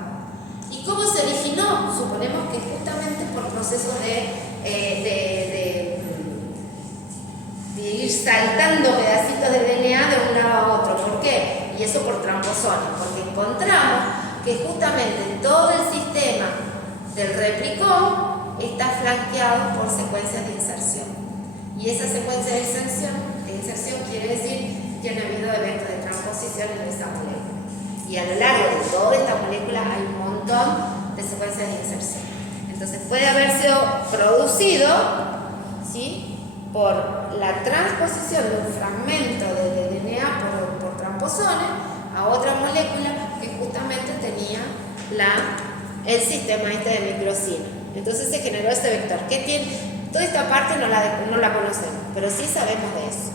¿Y cómo se originó? Suponemos que justamente por procesos de ir saltando pedacitos de DNA de un lado a otro. ¿Por qué? Y eso por tramposones, porque encontramos que justamente todo el sistema del replicón está flanqueado por secuencias de inserción. Y esa secuencia de inserción quiere decir que han habido eventos de transposición en esa molécula. Y a lo largo de toda esta molécula hay un montón de secuencias de inserción. Entonces puede haber sido producido, ¿sí?, por la transposición de un fragmento de DNA por tramposones a otra molécula que justamente tenía el sistema este de microcina. Entonces se generó este vector. ¿Qué tiene? Toda esta parte no la conocemos, pero sí sabemos de eso.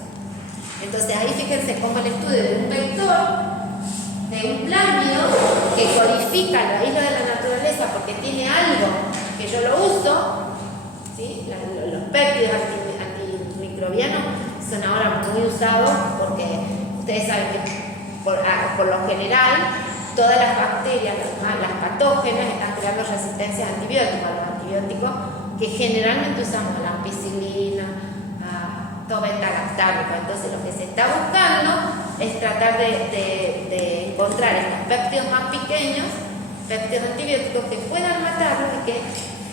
Entonces ahí fíjense cómo el estudio de un vector, de un plásmido que codifica la isla de la naturaleza porque tiene algo que yo lo uso, ¿sí? Los péptidos antimicrobianos son ahora muy usados porque ustedes saben que por lo general todas las bacterias, las patógenas, están creando resistencia a antibióticos, a los antibióticos que generalmente usamos, la ampicilina, tobetalactámico. Entonces lo que se está buscando es tratar de encontrar estos péptidos más pequeños, péptidos antibióticos que puedan matarlos y que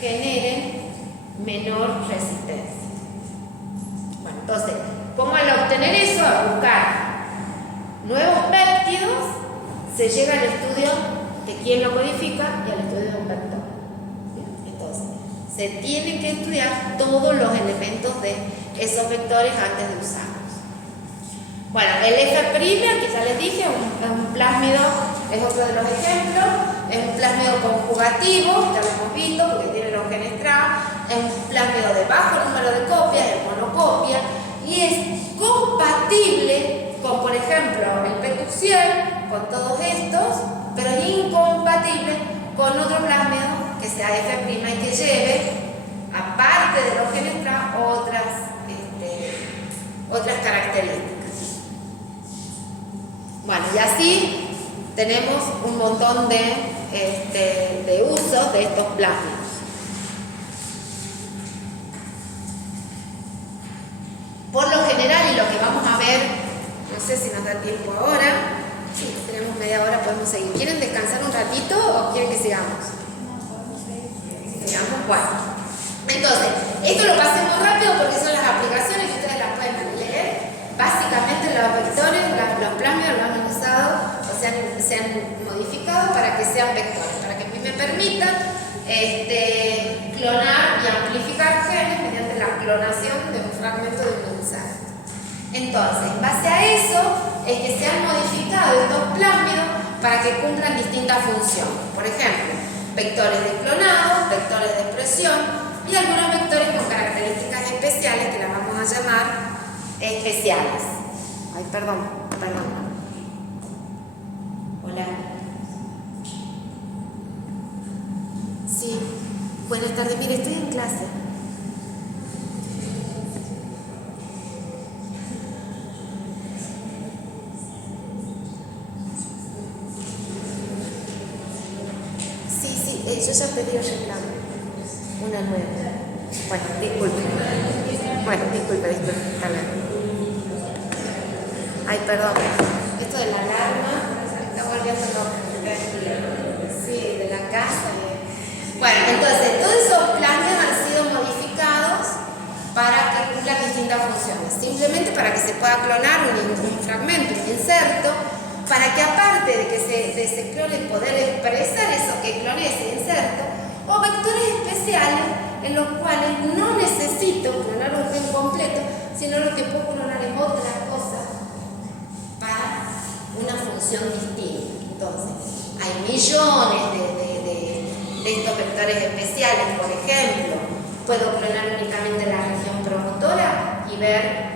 generen menor resistencia. Bueno, entonces, ¿cómo al obtener eso, a buscar nuevos péptidos, se llega al estudio de quién lo codifica y al estudio de un vector? Entonces, se tienen que estudiar todos los elementos de esos vectores antes de usarlos. Bueno, el F', que ya les dije, es un plásmido, es otro de los ejemplos, es un plásmido conjugativo, ya lo hemos visto porque tiene los genes TRA, es un plásmido de bajo número de copias, es monocopia, y es compatible con, por ejemplo, el petuxiel, con todos estos, pero es incompatible con otro plásmido que sea F' y que lleve, aparte de los genes TRA, otras características. Bueno, y así tenemos un montón de usos de estos plásmidos. Por lo general, y lo que vamos a ver, no sé si nos da tiempo ahora, sí, tenemos media hora, podemos seguir. ¿Quieren descansar un ratito o quieren que sigamos? Sigamos, bueno. Entonces, esto lo pasé muy rápido porque son las aplicaciones que ustedes las pueden leer. Básicamente los vectores, los plásmidos los han usado, o sea, se han modificado para que sean vectores, para que me permitan clonar y amplificar genes mediante la Entonces, en base a eso es que se han modificado estos plásmidos para que cumplan distintas funciones. Por ejemplo, vectores de clonado, vectores de expresión y algunos vectores con características especiales que las vamos a llamar especiales. Ay, perdón. Hola. Sí, buenas tardes. Mire, estoy en clase. Yo ya pedí el reclamo. Una nueva. Bueno, disculpe. Está bien. Ay, perdón. Esto de la alarma me está volviendo loca. Sí, de la casa. Bueno, entonces, todos esos planes han sido modificados para que cumplan distintas funciones. Simplemente para que se pueda clonar un fragmento, un inserto, para que aparte de que se clone poder expresar eso que cloné ese inserto, o vectores especiales en los cuales no necesito clonar un gen completo, sino lo que puedo clonar es otra cosa para una función distinta. Entonces, hay millones de estos vectores especiales. Por ejemplo, puedo clonar únicamente la región promotora y ver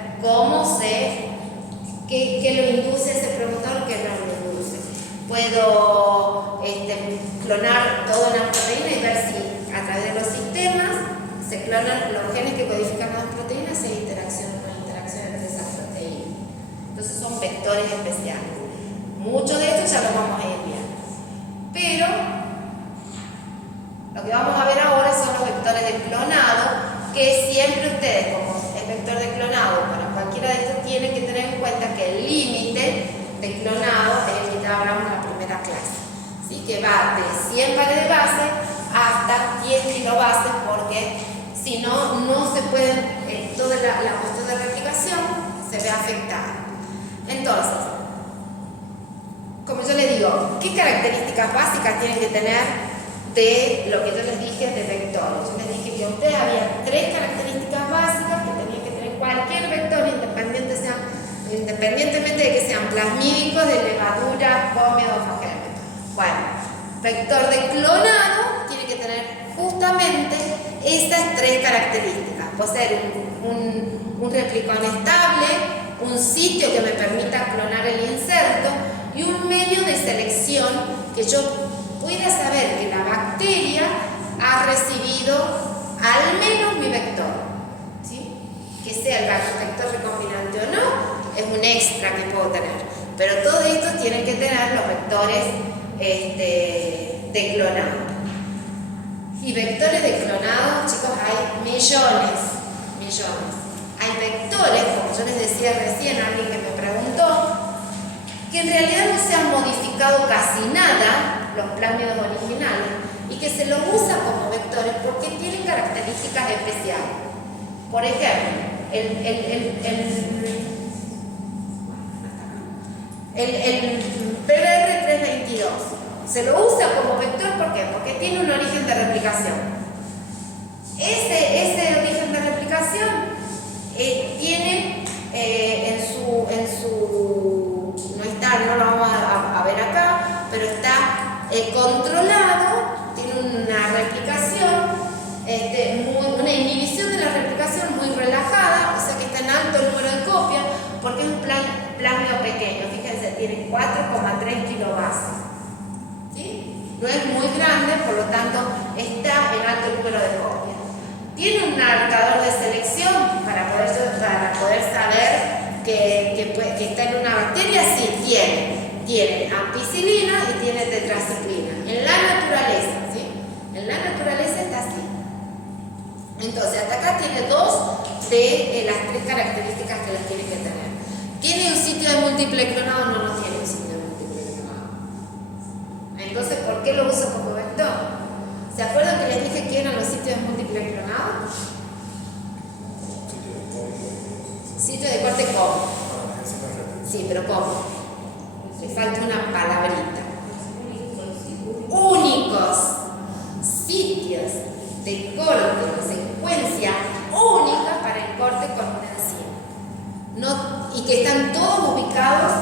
qué lo induce ese promotor, qué no lo induce. Puedo clonar toda una proteína y ver si a través de los sistemas se clonan los genes que codifican las proteínas y hay interacciones entre esas proteínas. Entonces son vectores especiales. Muchos de estos ya los vamos a ir viendo. Pero lo que vamos a ver ahora son los vectores de clonado, que siempre ustedes, como es vector de clonado, para cualquiera de estos tienen que tener en cuenta que el límite de clonado es el que hablamos en la primera clase. ¿Sí? Que va de 100 pares de base hasta 10 kilobases, porque si no, no se puede, toda la cuestión de replicación se ve afectada. Entonces, como yo les digo, ¿qué características básicas tienen que tener de lo que yo les dije de vectores? Yo les dije que ustedes había 3 características básicas que tenían que tener cualquier vector, independientemente de que sean plasmídicos, de levadura, pómez o fagémeto. Bueno, vector de clonado tiene que tener justamente esas 3 características: poseer un replicón estable, un sitio que me permita clonar el inserto y un medio de selección que yo pueda saber que la bacteria ha recibido al menos mi vector, ¿sí? Que sea el vector recombinante o no, es un extra que puedo tener, pero todos estos tienen que tener los vectores de clonado. Y vectores de clonado, chicos, hay millones. Hay vectores, como yo les decía recién, alguien que me preguntó, que en realidad no se han modificado casi nada los plásmidos originales y que se los usa como vectores porque tienen características especiales. Por ejemplo, el PBR322 se lo usa como vector, ¿por qué? Porque tiene un origen de replicación. Ese origen de replicación tiene no lo vamos a ver acá, pero está controlado, tiene una replicación, una inhibición de la replicación muy relajada, o sea que está en alto número de copias, porque es un plásmido pequeño. Fíjense, tiene 4,3 kilobases. ¿Sí? No es muy grande, por lo tanto está en alto número de copias. Tiene un marcador de selección para poder saber que está en una bacteria. Sí, tiene ampicilina y tiene tetraciclina. En la naturaleza, ¿sí? En la naturaleza está así. Entonces, hasta acá tiene 2 de las 3 características que las tiene que tener. ¿Tiene un sitio de múltiple clonado? No tiene un sitio de múltiple clonado. Entonces, ¿por qué lo uso como vector? ¿Se acuerdan que les dije que eran los sitios de múltiple clonado? Sitio de corte ¿cómo? Sí, pero ¿cómo? Le falta una palabrita. Únicos sitios de corte, de secuencia única para el corte con una enzima. No y que están todos ubicados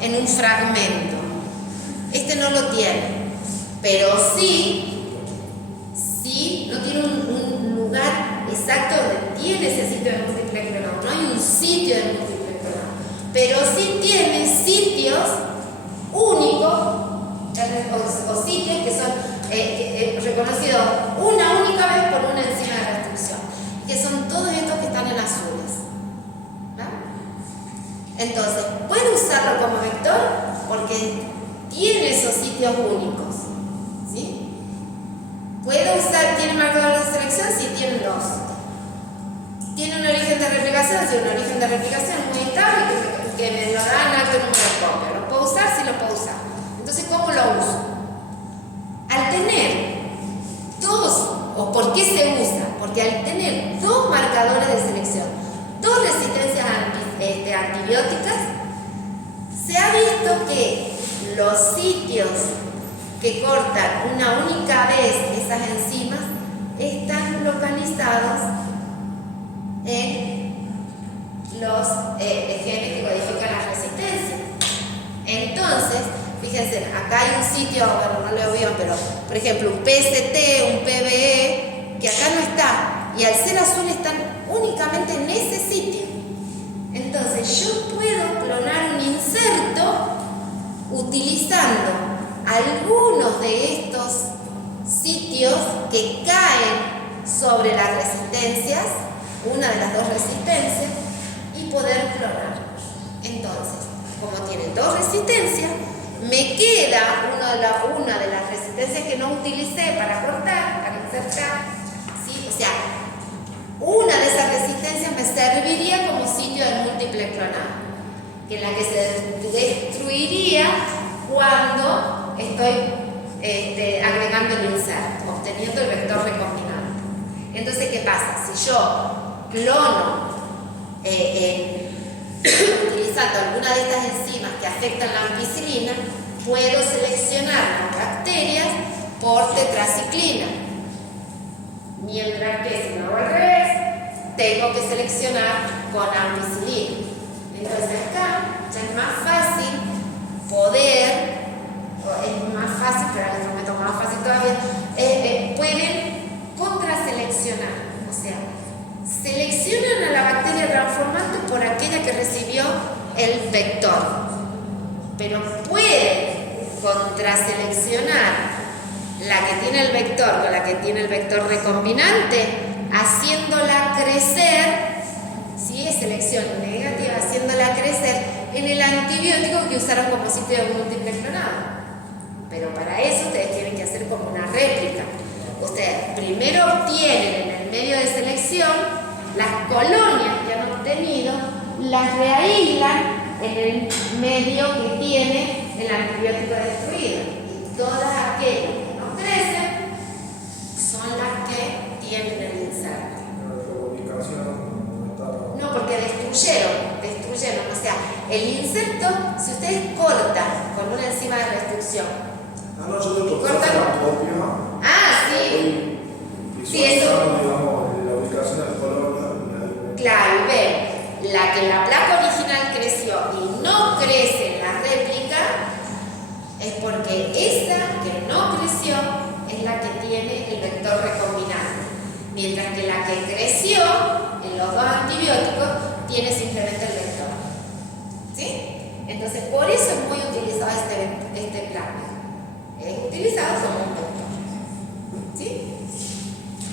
en un fragmento. Este no lo tiene, pero sí, no tiene un lugar exacto donde tiene ese sitio de múltiple clonado. No hay un sitio de múltiple clonado, pero sí tiene sitios únicos o sitios que son reconocidos una única vez por una enzima de restricción, que son todos estos que están en azules. Entonces, puede usarlo como vector porque tiene esos sitios únicos. ¿Sí? Puede usar, tiene marcadores de selección, sí, tiene dos. Tiene un origen de replicación, sí, un origen de replicación muy estable que me lo da en alto número de copias. ¿Lo puedo usar? Sí, lo puedo usar. Entonces, ¿cómo lo uso? Al tener dos, o ¿por qué se usa? Porque al tener dos marcadores de selección, dos resistencias antibióticas, se ha visto que los sitios que cortan una única vez esas enzimas están localizados en los genes que codifican las resistencias. Entonces, fíjense, acá hay un sitio, bueno, no lo veo, pero por ejemplo, un PST, un PBE, que acá no está, y al ser azul están únicamente en ese sitio. Entonces, yo puedo clonar un inserto utilizando algunos de estos sitios que caen sobre las resistencias, una de las dos resistencias, y poder clonar. Entonces, como tiene dos resistencias, me queda una de las resistencias que no utilicé para cortar, para insertar, ¿sí? O sea, una de esas resistencias me serviría como sitio de múltiple clonado, que es la que se destruiría cuando estoy agregando el inserto, obteniendo el vector recombinante. Entonces, ¿qué pasa? Si yo clono utilizando alguna de estas enzimas que afectan la ampicilina, puedo seleccionar las bacterias por tetraciclina. Mientras que si lo hago al revés, tengo que seleccionar con ampicilina. Entonces acá ya es más fácil poder, es más fácil, pero el instrumento más fácil todavía, pueden contraseleccionar. O sea, seleccionan a la bacteria transformante por aquella que recibió el vector, pero pueden contraseleccionar la que tiene el vector con la que tiene el vector recombinante, haciéndola crecer, ¿sí? Es selección negativa, haciéndola crecer en el antibiótico que usaron como sitio de múltiple clonado. Pero para eso ustedes tienen que hacer como una réplica. Ustedes primero obtienen en el medio de selección las colonias que han obtenido, las reaíslan en el medio que tiene el antibiótico destruido. Y todas aquellas que no crecen son las que tienen el inserto. No, porque destruyeron. O sea, el inserto, si ustedes cortan con una enzima de restricción, yo tengo que hacer la copia. Sí. Sí, eso. Digamos, la ubicación del color. Claro, y ven, la que la placa original creció y no crece en la réplica, es porque esa que no creció es la que tiene el vector recombinante, mientras que la que creció en los dos antibióticos tiene simplemente el vector. ¿Sí? Entonces, por eso es muy utilizado este plan. Es utilizado como un vector. ¿Sí?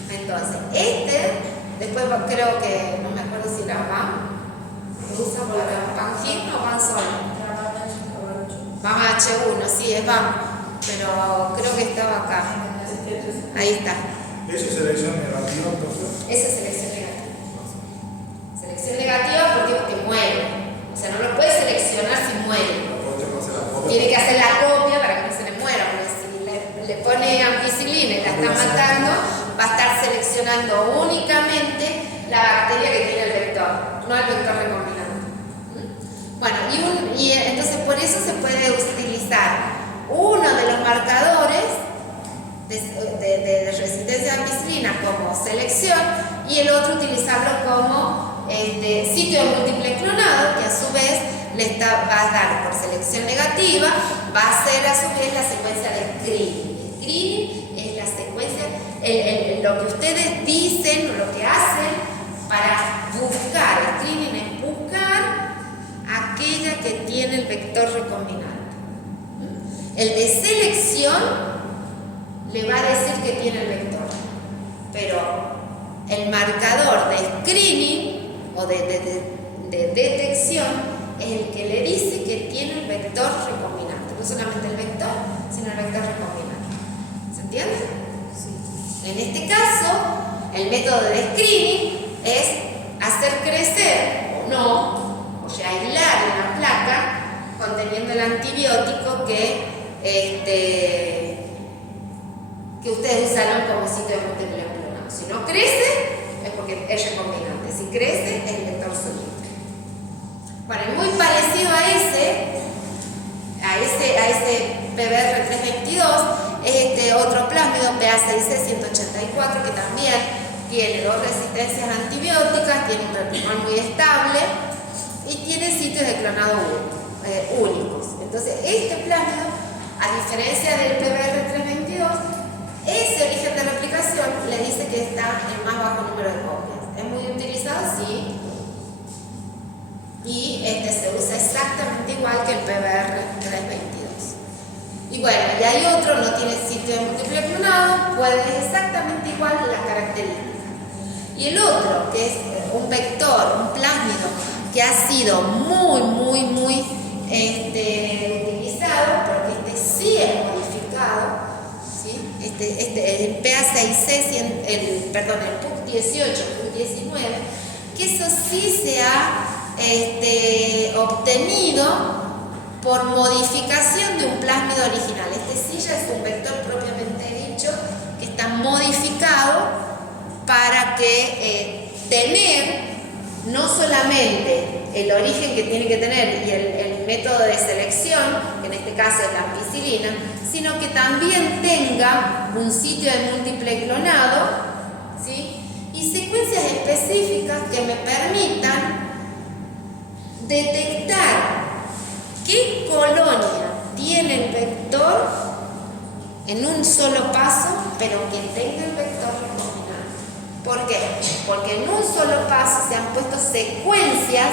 Entonces, después creo que, no me acuerdo si la VAM, ¿lo usa para Pangin o VAM solo? VAM H1, sí, es VAM, pero creo que estaba acá. Ahí está. ¿Eso es selección negativa entonces? Esa es selección negativa. Selección negativa porque muere. O sea, no lo puede seleccionar si muere. Tiene que hacer la copia para que no se le muera, porque si le pone ampicilina y la está matando, va a estar seleccionando únicamente la bacteria que tiene el vector, no el vector recombinante. Bueno, y entonces por eso se puede utilizar uno de los marcadores de resistencia a ampicilina como selección y el otro utilizarlo como sitio de múltiple clonado, que a su vez va a dar por selección negativa, va a ser a su vez la secuencia de screening. Screening es la secuencia, lo que ustedes dicen o lo que hacen para buscar. Screening es buscar aquella que tiene el vector recombinante. El de selección le va a decir que tiene el vector, pero el marcador de screening o de detección es el que le dice que tiene el vector recombinante, no solamente el vector, sino el vector recombinante. ¿Se entiende? Sí. En este caso, el método de screening es hacer crecer o no, o sea, aislar una placa conteniendo el antibiótico que ustedes usaron como sitio de múltiple clonado. Si no crece, es porque es recombinante. Si crece, es el vector solito. Bueno, y muy parecido a ese PBR322 es este otro plásmido PA6C184 que también tiene 2 resistencias antibióticas, tiene un replicón muy estable y tiene sitios de clonado únicos. Entonces, este plásmido, a diferencia del PBR322, ese origen de replicación le dice que está en más bajo número de copias. Es muy utilizado, sí. Y se usa exactamente igual que el PBR322. Y bueno, y hay otro, no tiene sitio de múltiple clonado, puede ser exactamente igual las características. Y el otro, que es un vector, un plásmido, que ha sido muy utilizado, porque sí es modificado, ¿sí? El PA6C, el PUC18, PUC19, que eso sí se ha obtenido por modificación de un plásmido original. Sí ya es un vector propiamente dicho que está modificado para que tener no solamente el origen que tiene que tener y el método de selección, que en este caso es la ampicilina, sino que también tenga un sitio de múltiple clonado, ¿sí? Y secuencias específicas que me permitan detectar qué colonia tiene el vector en un solo paso, pero que tenga el vector recombinante. ¿Por qué? Porque en un solo paso se han puesto secuencias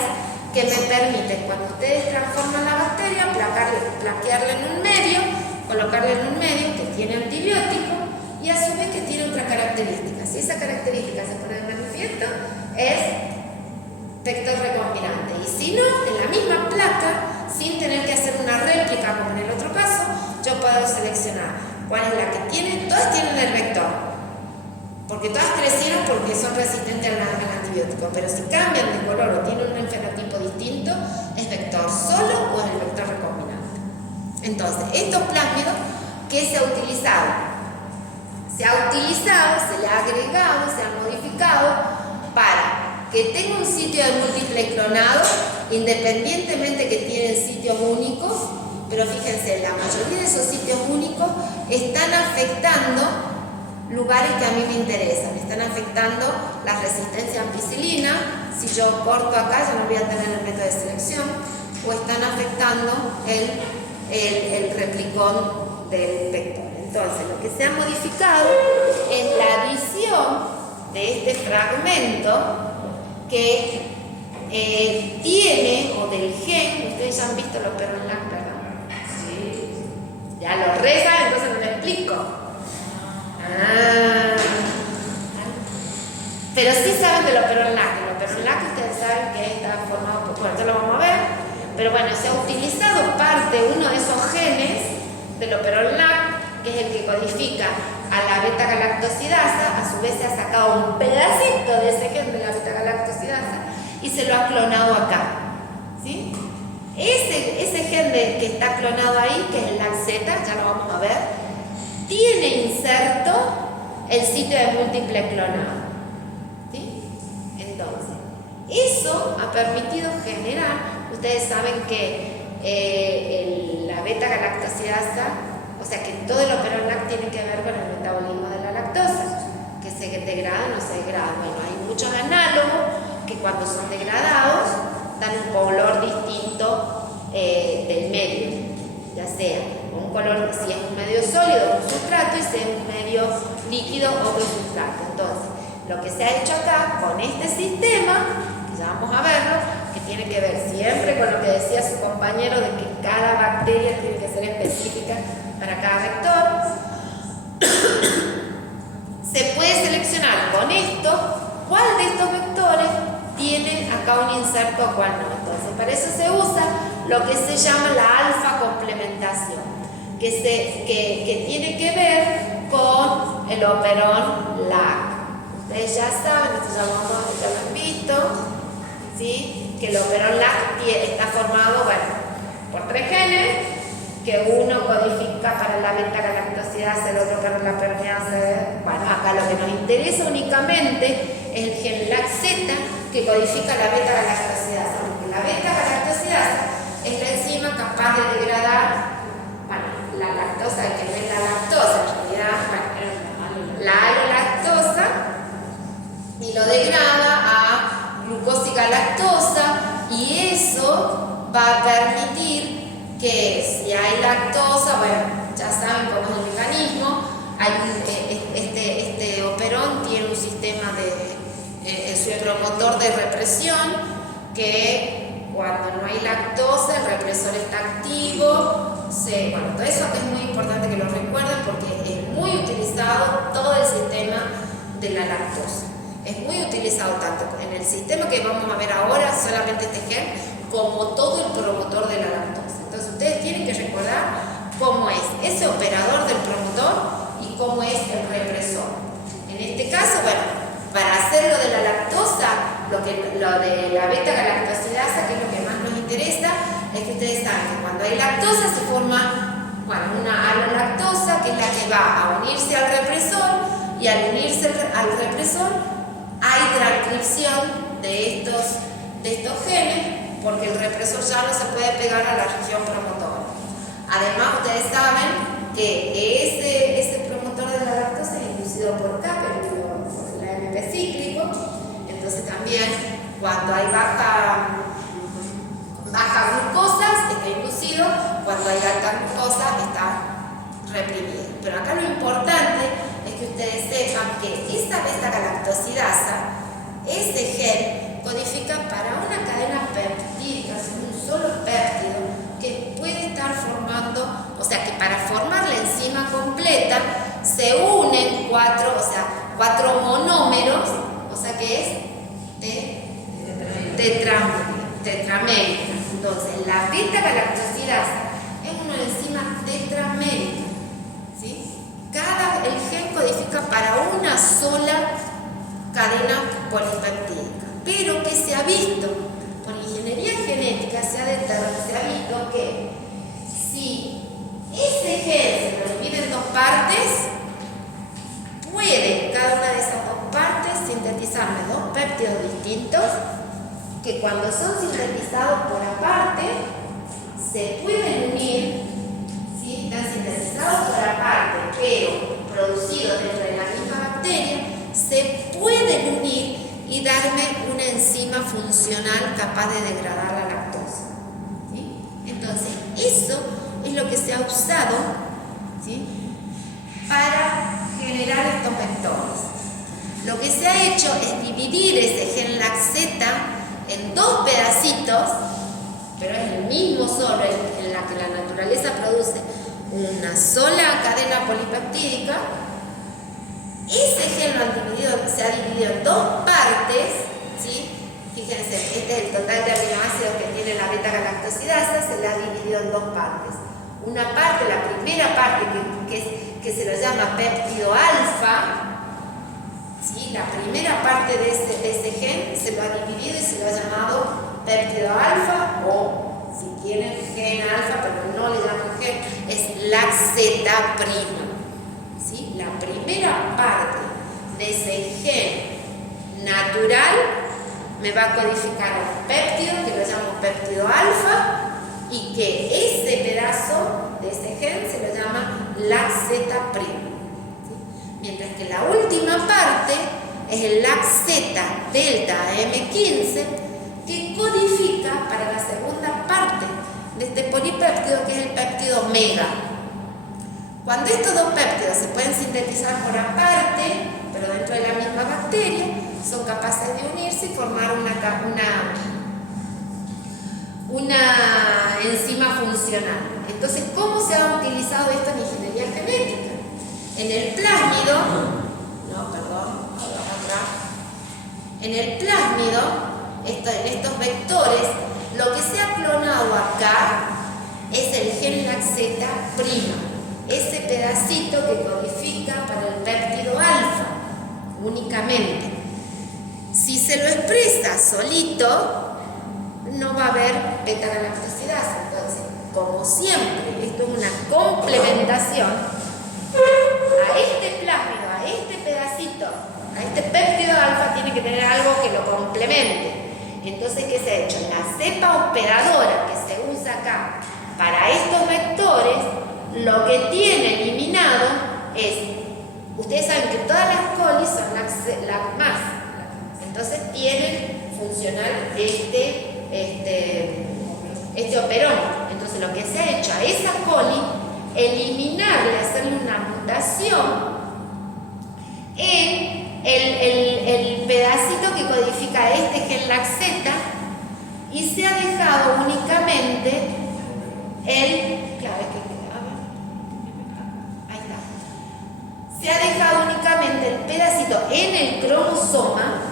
que me permiten, cuando ustedes transforman la bacteria, plaquearla en un medio, colocarla en un medio que tiene antibiótico y a su vez que tiene otra característica. Si esa característica se pone de manifiesto, es vector recombinante. Y si no, en la misma placa, sin tener que hacer una réplica como en el otro caso, yo puedo seleccionar cuál es la que tiene. Todas tienen el vector, porque todas crecieron porque son resistentes al antibiótico, pero si cambian de color o tienen un fenotipo distinto, ¿es vector solo o es el vector recombinante? Entonces, estos plásmidos, ¿qué se ha utilizado? Se le ha agregado, se ha modificado para que tenga un sitio de múltiple clonado, independientemente que tienen sitios únicos, pero fíjense, la mayoría de esos sitios únicos están afectando lugares que a mí me interesan, están afectando la resistencia a ampicilina. Si yo corto acá, ya no voy a tener el método de selección, o están afectando el replicón del vector. Entonces, lo que se ha modificado es la adición de este fragmento que tiene, o del gen, ustedes ya han visto los perronlac, ¿verdad? Sí. Ya lo regan, entonces no lo explico. Pero sí saben de los perronlac. Los perronlac ustedes saben que está formado por, bueno, ya lo vamos a ver, pero bueno, se ha utilizado uno de esos genes de los perronlac, que es el que codifica a la beta-galactosidasa. A su vez se ha sacado un pedacito de ese gen de la beta-galactosidasa y se lo ha clonado acá, ¿sí? Ese gen que está clonado ahí, que es el LAC-Z, ya lo vamos a ver, tiene inserto el sitio de múltiple clonado, ¿sí? Entonces, eso ha permitido generar, ustedes saben que la beta-galactosidasa, o sea que todo el operolac tiene que ver con el metabolismo de la lactosa, que se degrada o no se degrada. Bueno, hay muchos análogos que cuando son degradados dan un color distinto tinto del medio, ya sea un color, si es un medio sólido, un sustrato, y si es un medio líquido, otro sustrato. Entonces, lo que se ha hecho acá con este sistema, que ya vamos a verlo, que tiene que ver siempre con lo que decía su compañero de que cada bacteria tiene que ser específica para cada vector, se puede seleccionar con esto cuál de estos vectores tiene acá un inserto o cuál no. Entonces, para eso se usa lo que se llama la alfa complementación, que tiene que ver con el operón LAC. Ustedes ya saben, esto ya lo han visto, ¿sí? Que el operón LAC está formado, por 3 genes, que uno codifica para la beta-galactosidasa, el otro para la permeasa. Bueno, acá lo que nos interesa únicamente es el gen LAC-Z, que codifica la beta-galactosidasa, porque la beta-galactosidasa es la enzima capaz de degradar, la lactosa, que no es la lactosa, en realidad, la alolactosa, y lo degrada a glucósigalactosa, y eso va a permitir que si hay lactosa, ya saben cómo es el mecanismo, este operón tiene un sistema de su promotor de represión, que cuando no hay lactosa el represor está activo. Todo eso es muy importante que lo recuerden, porque es muy utilizado todo el sistema de la lactosa. Es muy utilizado tanto en el sistema que vamos a ver ahora, solamente este gen, como todo el promotor de la lactosa. Entonces ustedes tienen que recordar cómo es ese operador del promotor y cómo es el represor. En este caso, para hacer lo de la lactosa, lo de la beta-galactosidasa, que es lo que más nos interesa, es que ustedes saben que cuando hay lactosa se forma una alolactosa, que es la que va a unirse al represor, y al unirse al represor hay transcripción de estos genes, porque el represor ya no se puede pegar a la región promotora. Además, ustedes saben que ese promotor de la lactosa es inducido por K, por el AMP cíclico. Entonces también cuando hay baja glucosa está inducido, cuando hay alta glucosa está reprimido. Pero acá lo importante es que ustedes sepan que esta beta-galactosidasa, ese gen, codifica para una cadena peptídica, un solo péptido, que puede estar formando, o sea que para formar la enzima completa se unen 4 monómeros, o sea que es tetramérica. Entonces, la beta-galactosidasa es una enzima tetramérica, ¿sí? El gen codifica para una sola cadena polipeptídica, pero que se ha visto con ingeniería genética, se ha visto que si ese gen se lo divide en 2 partes, puede cada una de esas 2 partes sintetizarme 2 péptidos distintos, que cuando son sintetizados por aparte se pueden unir, ¿sí? Están sintetizados por aparte, pero producidos dentro de la misma bacteria, se pueden unir y darme una enzima funcional capaz de degradar la lactosa, ¿sí? Entonces, eso es lo que se ha usado, ¿sí? Para generar estos vectores. Lo que se ha hecho es dividir ese gen LAC-Z en 2 pedacitos, pero es el mismo solo en la que la naturaleza produce una sola cadena polipeptídica. Ese gen se ha dividido en 2 partes, ¿sí? Fíjense, este es el total de aminoácidos que tiene la beta-galactosidasa, se la ha dividido en 2 partes. Una parte, la primera parte, que se lo llama péptido alfa, ¿sí? La primera parte de ese gen se lo ha dividido y se lo ha llamado péptido alfa, o si tienen gen alfa, pero no le llaman gen, es LAC-Z'. ¿Sí? La primera parte de ese gen natural me va a codificar un péptido que lo llamo péptido alfa, y que ese pedazo de ese gen se lo llama LAC-Z'. Mientras que la última parte es el LAC-Z delta M15, que codifica para la segunda polipéptido, que es el péptido mega. Cuando estos dos péptidos se pueden sintetizar por aparte, pero dentro de la misma bacteria, son capaces de unirse y formar una enzima funcional. Entonces, ¿cómo se ha utilizado esto en ingeniería genética? En el plásmido, en el plásmido, en estos vectores, lo que se ha clonado acá es el gen laxeta prima, ese pedacito que codifica para el péptido alfa, únicamente. Si se lo expresa solito, no va a haber beta-galactosidasa. Entonces, como siempre, esto es una complementación a este plásmido, a este pedacito, a este péptido alfa, tiene que tener algo que lo complemente. Entonces, ¿qué se ha hecho? La cepa hospedadora que se usa acá para estos vectores, lo que tiene eliminado es, ustedes saben que todas las colis son LAC+, entonces tienen funcional este operón. Entonces lo que se ha hecho a esa coli, eliminarle, hacerle una mutación en el pedacito que codifica este gen laxeta, y se ha dejado únicamente se ha dejado únicamente el pedacito en el cromosoma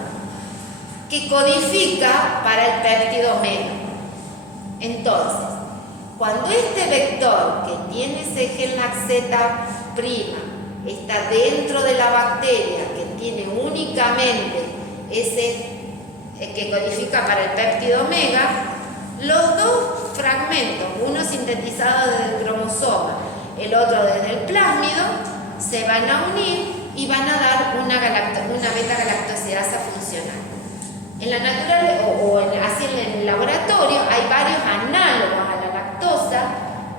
que codifica para el péptido mega. Entonces, cuando este vector que tiene ese gen laxeta prima está dentro de la bacteria, que tiene únicamente ese que codifica para el péptido omega, los dos fragmentos, uno sintetizado desde el cromosoma, el otro desde el plásmido, se van a unir y van a dar una beta-galactosidasa funcional. En la naturaleza, así en el laboratorio, hay varios análogos a la lactosa,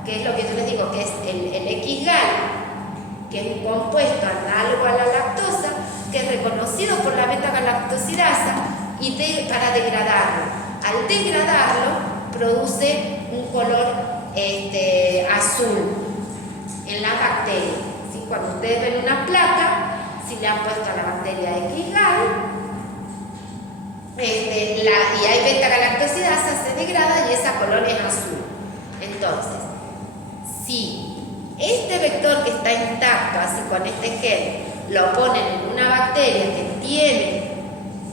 que es lo que yo les digo, que es el X-gal, que es un compuesto análogo a la lactosa, que es reconocido por la beta-galactosidasa para degradarlo. Al degradarlo, produce un color azul en la bacteria. ¿Sí? Cuando ustedes ven una placa, si le han puesto a la bacteria X-gal, y hay beta-galactosidasa, se degrada y esa color es azul. Entonces, si este vector que está intacto, así con este gen, lo ponen en una bacteria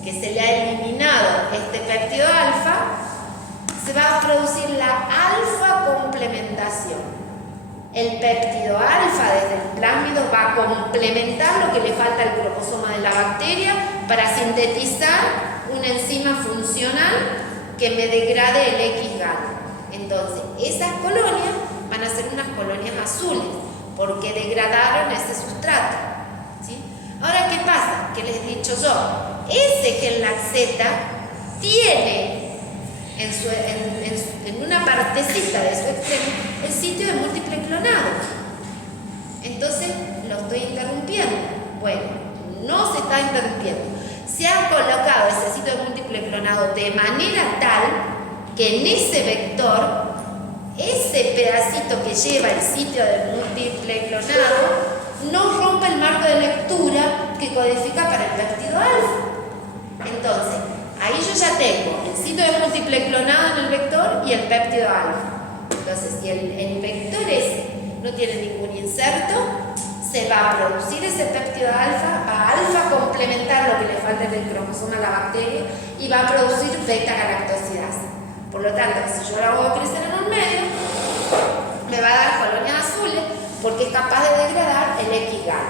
que se le ha eliminado este péptido alfa, se va a producir la alfa complementación. El péptido alfa desde el plásmido va a complementar lo que le falta al cromosoma de la bacteria para sintetizar una enzima funcional que me degrade el X-gal. Entonces, esas colonias van a ser unas colonias azules porque degradaron ese sustrato. ¿Sí? Ahora, ¿qué pasa? ¿Qué les he dicho yo? Ese gen laxeta tiene en una partecita de su extremo el sitio de múltiple clonado. Entonces lo estoy interrumpiendo. Bueno, no se está interrumpiendo. Se ha colocado ese sitio de múltiple clonado de manera tal que en ese vector, ese pedacito que lleva el sitio de múltiple clonado no rompe el marco de lectura que codifica para el péptido alfa. Entonces, ahí yo ya tengo el sitio de múltiple clonado en el vector y el péptido alfa. Entonces, si el vector ese no tiene ningún inserto, se va a producir ese péptido alfa, va a alfa complementar lo que le falta del cromosoma a la bacteria y va a producir beta-galactosidasa. Por lo tanto, si yo la hago crecer en un medio, me va a dar colonias azules porque es capaz de degradar el X-gal.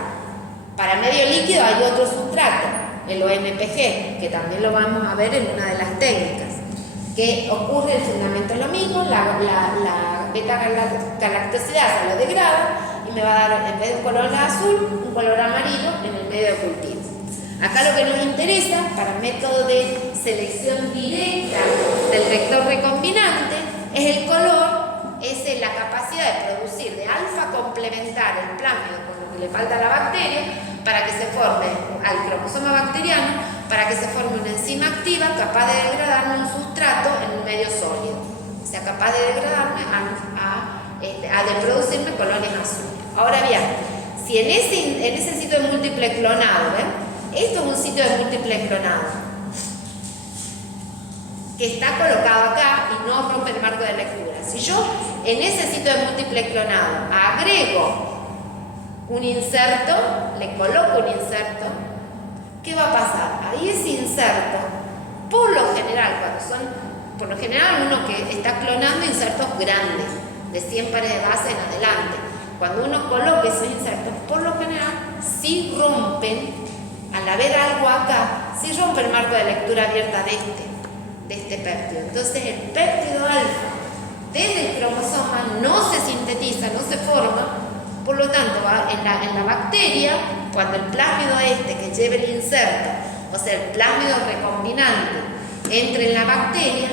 Para medio líquido hay otro sustrato, el OMPG, que también lo vamos a ver en una de las técnicas, que ocurre el fundamento lo mismo, la beta-galactosidasa lo degrada y me va a dar, en vez de un color azul, un color amarillo en el medio de cultivo. Acá lo que nos interesa para el método de selección directa del vector recombinante es el color, es la capacidad de producir de alfa complementar el plásmido con lo que le falta a la bacteria para que se forme al cromosoma bacteriano, para que se forme una enzima activa capaz de degradar un sustrato en un medio sólido. sea capaz de degradarme de producirme colonias azules. Ahora bien, si en ese sitio de múltiple clonado, ¿ven? Esto es un sitio de múltiple clonado que está colocado acá y no rompe el marco de lectura. Si yo en ese sitio de múltiple clonado agrego un inserto, le coloco un inserto, ¿qué va a pasar? Ahí ese inserto, por lo general uno que está clonando insertos grandes, de 100 pares de base en adelante, cuando uno coloca esos insertos, por lo general, sí rompen, al haber algo acá, sí rompe el marco de lectura abierta de este péptido. Entonces el péptido alfa desde el cromosoma no se sintetiza, no se forma, por lo tanto en la bacteria, cuando el plásmido que lleve el inserto, o sea el plásmido recombinante, entre en la bacteria,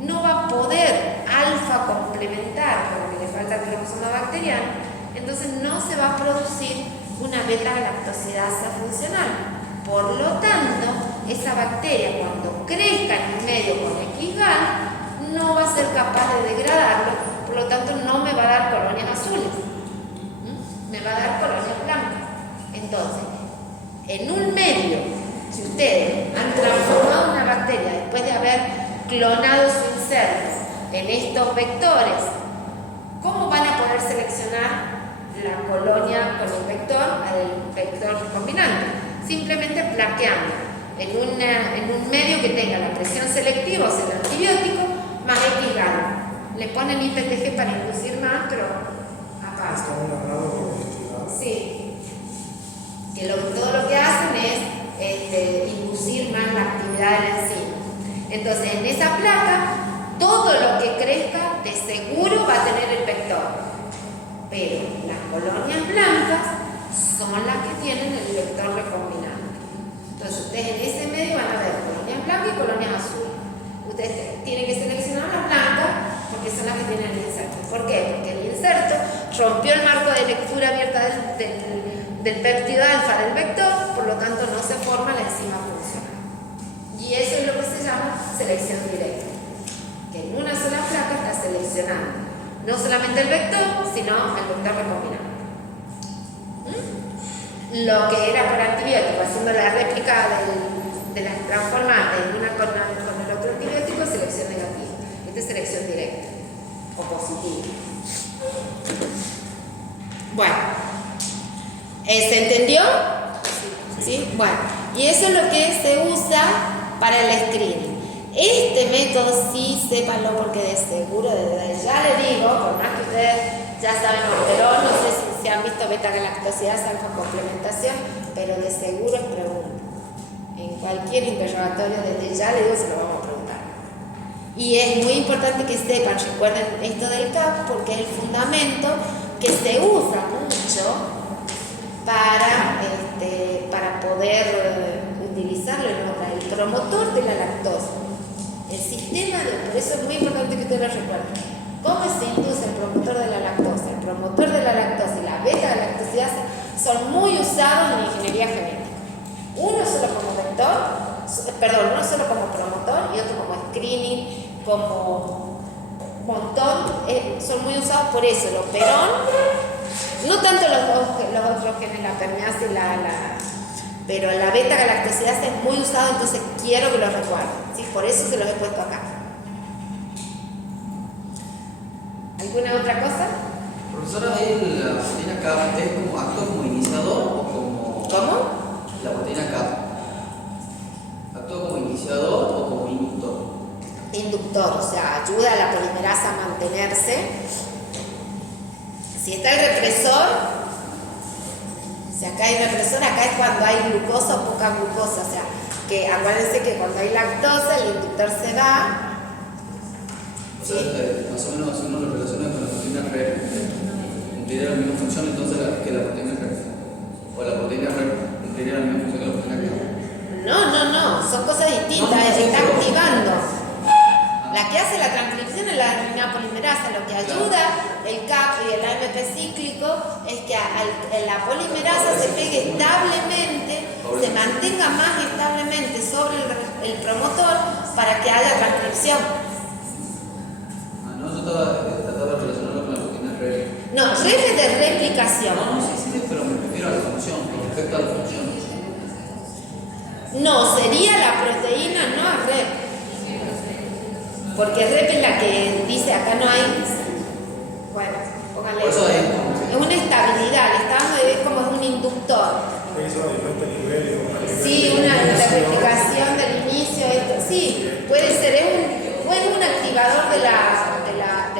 no va a poder alfa complementar porque le falta el cromosoma bacteriano, entonces no se va a producir una beta-galactosidasa funcional. Por lo tanto, esa bacteria cuando crezca en un medio con X-gal no va a ser capaz de degradarlo, por lo tanto no me va a dar colonias azules, me va a dar colonias blancas. Entonces, en un medio, si ustedes han transformado una bacteria después de haber clonado su inserto en estos vectores, ¿cómo van a poder seleccionar la colonia con el vector al vector recombinante? Simplemente plaqueando en un medio que tenga la presión selectiva, o sea, el antibiótico, más X-gal. Le ponen IPTG para inducir más, pero aparte. Sí. Que todo lo que hacen es inducir más la actividad del enzima. Entonces, en esa placa, todo lo que crezca de seguro va a tener el vector. Pero las colonias blancas son las que tienen el vector recombinante. Entonces ustedes en ese medio van a ver colonias blancas y colonias azules. Ustedes tienen que seleccionar las blancas porque son las que tienen el inserto. ¿Por qué? Porque el inserto rompió el marco de lectura abierta del péptido alfa del vector, por lo tanto no se forma la enzima funcional. Y eso es lo que se llama selección directa, que en una sola placa está seleccionando no solamente el vector, sino el vector recombinante. Lo que era por antibiótico, haciendo la réplica de las transformantes en una con el otro antibiótico, selección negativa. Esta es selección directa o positiva. Bueno, ¿se entendió? ¿Sí? Bueno, y eso es lo que se usa para el screening. Este método sí sépanlo porque de seguro, desde ya le digo, por más que ustedes ya saben, pero no sé si han visto beta-galactosidasa, alfa-complementación, pero de seguro es pregunta. En cualquier interrogatorio, desde ya le digo, se lo vamos a preguntar. Y es muy importante que sepan, recuerden esto del CAP, porque es el fundamento que se usa mucho para poder utilizarlo en otra. El promotor de la lactosa. El sistema por eso es muy importante que ustedes lo recuerden. ¿Cómo se induce el promotor de la lactosa? El promotor de la lactosa y la beta-galactosidasa son muy usados en ingeniería genética. Uno solo como uno solo como promotor y otro como screening, como montón, son muy usados por eso. El operón, no tanto los otros genes, la permeasa y pero la beta-galactosidasa es muy usado, entonces quiero que lo recuerden, ¿sí? Por eso se los he puesto acá. ¿Alguna otra cosa? Profesora, ¿la proteína CAP actúa como iniciador o como...? ¿Cómo? La proteína CAP, ¿actúa como iniciador o como inductor? Inductor, o sea, ayuda a la polimerasa a mantenerse. Si está el represor, si acá hay represor, acá es cuando hay glucosa o poca glucosa, o sea, que acuérdense que cuando hay lactosa el inductor se va. O sea, más o menos si uno lo relaciona con la proteína REP, cumpliría la misma función entonces que la proteína REP. O la proteína REP cumpliría la misma función que la proteína CAP. No, son cosas distintas, está activando. La que hace la transcripción es la adenina polimerasa, lo que ayuda el CAP y el AMP cíclico es que la polimerasa se pegue establemente, se mantenga más establemente sobre el promotor para que haya transcripción. redes de replicación. No, sí, pero me refiero a la función, con respecto a la función. No, sería la proteína, no a rep. Porque rep es la que dice acá no hay. Bueno, póngale. Por eso Es una estabilidad, le está dando es como un inductor. Eso a diferentes niveles. Sí, la replicación del inicio, esto, sí, puede ser, es un activador de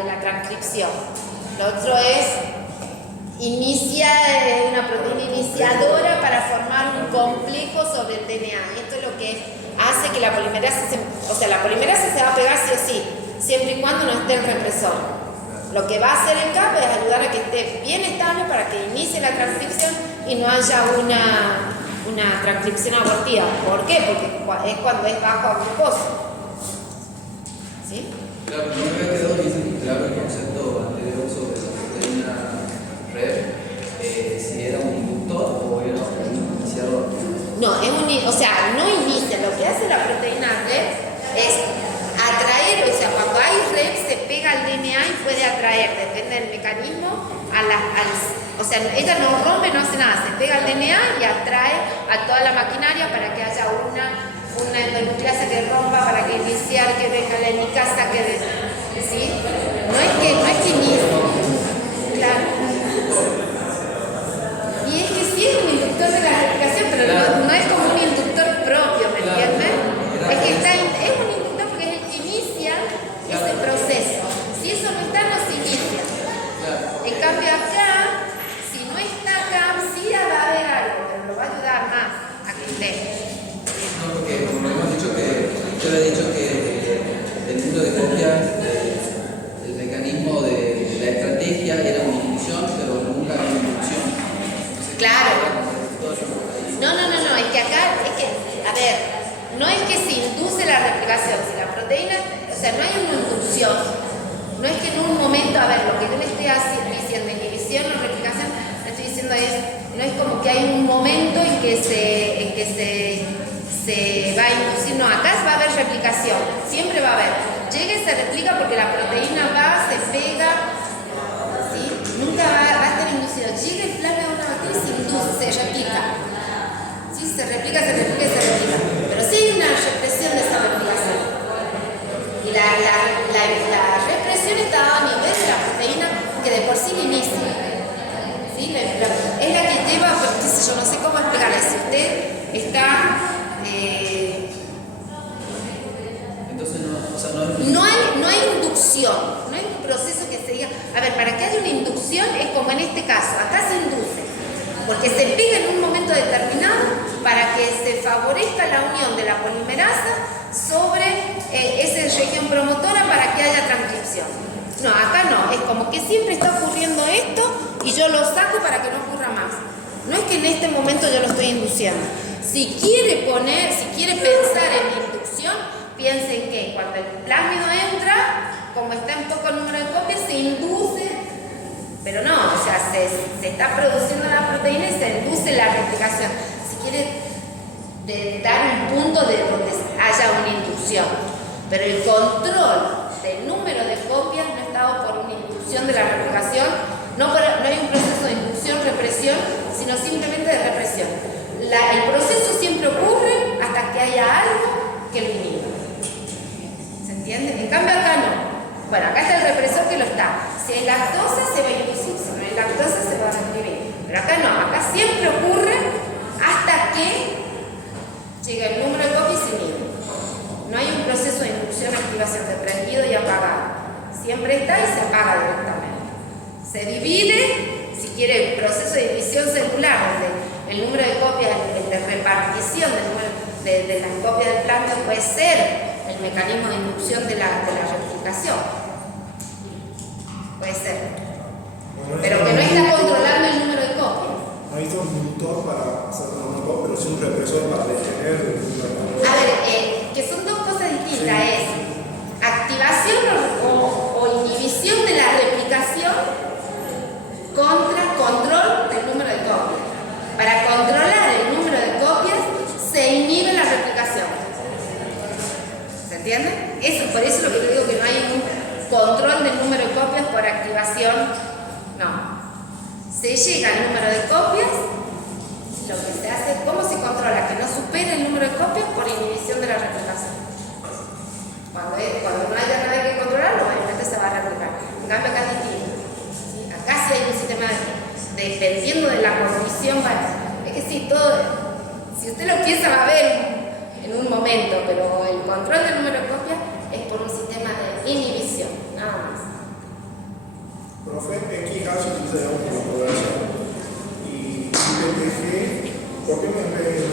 la transcripción. Lo otro es una proteína iniciadora para formar un complejo sobre el DNA. Y esto es lo que hace que la polimerasa la polimerasa se va a pegar sí o sí, siempre y cuando no esté el represor. Lo que va a hacer el CAP es ayudar a que esté bien estable para que inicie la transcripción y no haya una transcripción abortiva. ¿Por qué? Porque es cuando es bajo a glucosa. ¿Sí? Claro, no me había quedado bien claro el concepto anterior sobre la proteína REP, si era un inductor o era un iniciador. No, no inicia. Lo que hace la proteína REP es atraer, cuando hay REP se pega al DNA y puede atraer, depende del mecanismo, ella no rompe, no hace nada, se pega al DNA y atrae a toda la maquinaria para que haya una endonucleasa que rompa, para que iniciar, que venga la helicasa, ¿sí? No es que inicie. Claro. Y es que sí es un inductor de la replicación, pero no es como un inductor propio, ¿me entiendes? Es que es un inductor porque es el que inicia ese proceso. Si eso no está, no se inicia. En cambio acá, si no está acá, sí va a haber algo, pero lo va a ayudar más a que esté. No, porque como hemos dicho yo le he dicho que el número de copia, el mecanismo de la estrategia era una inducción, pero nunca una inducción. Claro. No, es que acá, a ver, no es que se induce la replicación, si la proteína, no hay una inducción, no es que en un momento, a ver, lo que yo le estoy diciendo, inhibición o replicación, le estoy diciendo no es como que hay un momento en que se va a inducir, no, acá va a haber replicación, siempre va a haber, llega y se replica porque la proteína va, se pega, ¿sí? Nunca va a estar inducido, llega el plasma de una bacteria y se induce, se replica. Sí, se replica, pero sí hay una represión de esa replicación. Y la represión está a nivel de la proteína que de por sí la inicia. ¿Sí? Es la que lleva, qué sé yo, no sé cómo explicarle. Si usted está... Entonces no hay inducción, no hay un proceso que se diga... A ver, para que haya una inducción es como en este caso, acá se induce. Porque se pega en un momento determinado para que se favorezca la unión de la polimerasa sobre esa región promotora para que haya transcripción. No, acá no, es como que siempre está ocurriendo esto y yo lo saco para que no ocurra más. No es que en este momento yo lo estoy induciendo. Si quiere pensar en inducción, piensen que cuando el plásmido entra, como está en poco número de copias, se induce. Pero no, se está produciendo la proteína y se induce la replicación. Si quiere dar un punto de donde haya una inducción. Pero el control del número de copias no está dado por una inducción de la replicación, no hay un proceso de inducción-represión, sino simplemente de represión. El proceso siempre ocurre hasta que haya algo que lo inhiba. ¿Se entiende? En cambio acá no. Bueno, acá está el represor que lo está. Si hay lactosa se va a inducir, si no hay lactosa se va a reprimir. Pero acá no, acá siempre ocurre hasta que llega el número de copias y se inhibe. No hay un proceso de inducción, activación de prendido y apagado. Siempre está y se apaga directamente. Se divide, si quiere, el proceso de división celular, donde el número de copias, el de repartición del número de las copias del plásmido puede ser el mecanismo de inducción de la replicación. Puede ser. Pero que no está controlando el número de copias. No hay un inductor para hacer una copia, pero sí un represor para detener. A ver, que son dos cosas distintas. Sí. Es activación o inhibición de la replicación contra control del número de copias. Para controlar el número de copias se inhibe la replicación. ¿Se entiende? Por eso es lo que yo digo que no hay un control del número de copias por activación. No. se llega al número de copias, lo que se hace, ¿cómo se controla? Que no supere el número de copias por inhibición de la replicación. Cuando no haya nada que controlar, obviamente se va a replicar. En cambio acá es distinto. ¿Sí? Acá sí hay un sistema dependiendo de la condición. Es que sí, todo, si usted lo piensa va a ver en un momento, pero el control del número de copias es por un sistema de inhibición, nada más. Profe, ¿en qué caso se usa una población? Y IPTG, ¿por qué no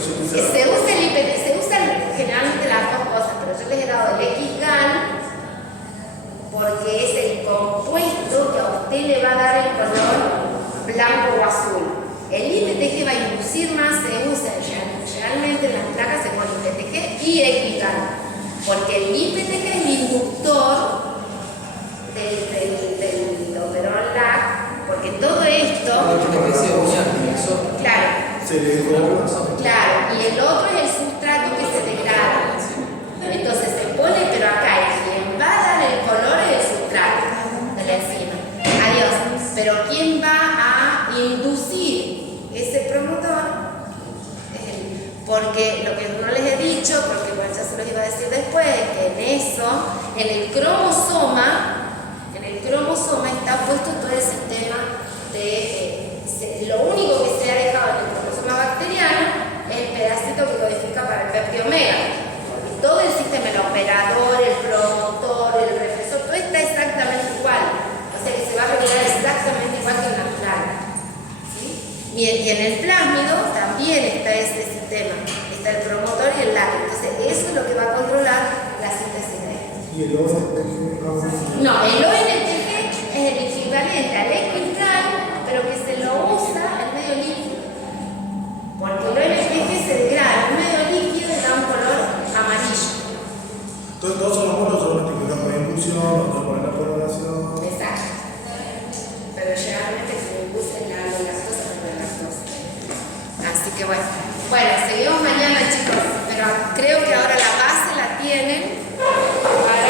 se utiliza? Se usa el IPT, se usan generalmente las dos cosas, pero yo les he dado el XGAN porque es el compuesto que a usted le va a dar el color blanco o azul. El IPTG va a inducir más, se usa generalmente en las placas se pone IPTG y XGAN, porque el IPTG es el inductor del operón LAC, porque todo esto, claro, Se le cobra. claro, y el otro es el sustrato que se degrada. Entonces se pone, pero acá quien va a dar el color es el sustrato de la enzima. Adiós. Pero quien va a inducir ese promotor es el, porque lo que no les he dicho, porque bueno, ya se los iba a decir después, es que en eso, en el cromosoma está puesto todo el sistema de lo único que se ha dejado en el cromosoma bacteriano es el pedacito que codifica para el péptido omega. Y todo el sistema, el operador, el promotor, el represor, todo está exactamente igual. O sea que se va a regular exactamente igual que en la planta. ¿Sí? Y en el plásmido también está ese sistema. Está el promotor y el LAC. Entonces eso es lo que va a controlar la síntesis de esto. ¿Y el ONTG? No, el ONTG es el equivalente al XGAN, pero que se lo usa en medio líquido. Porque el ONTG se degrada en medio líquido y da un color amarillo. Entonces todos son los monos, son los que por inducción, otros por la coloración. Exacto. Pero generalmente se induce la lactosa por la lactosa. Así que bueno. Bueno, seguimos mañana, chicos. Pero creo que ahora la base la tienen para...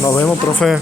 Nos vemos, profe.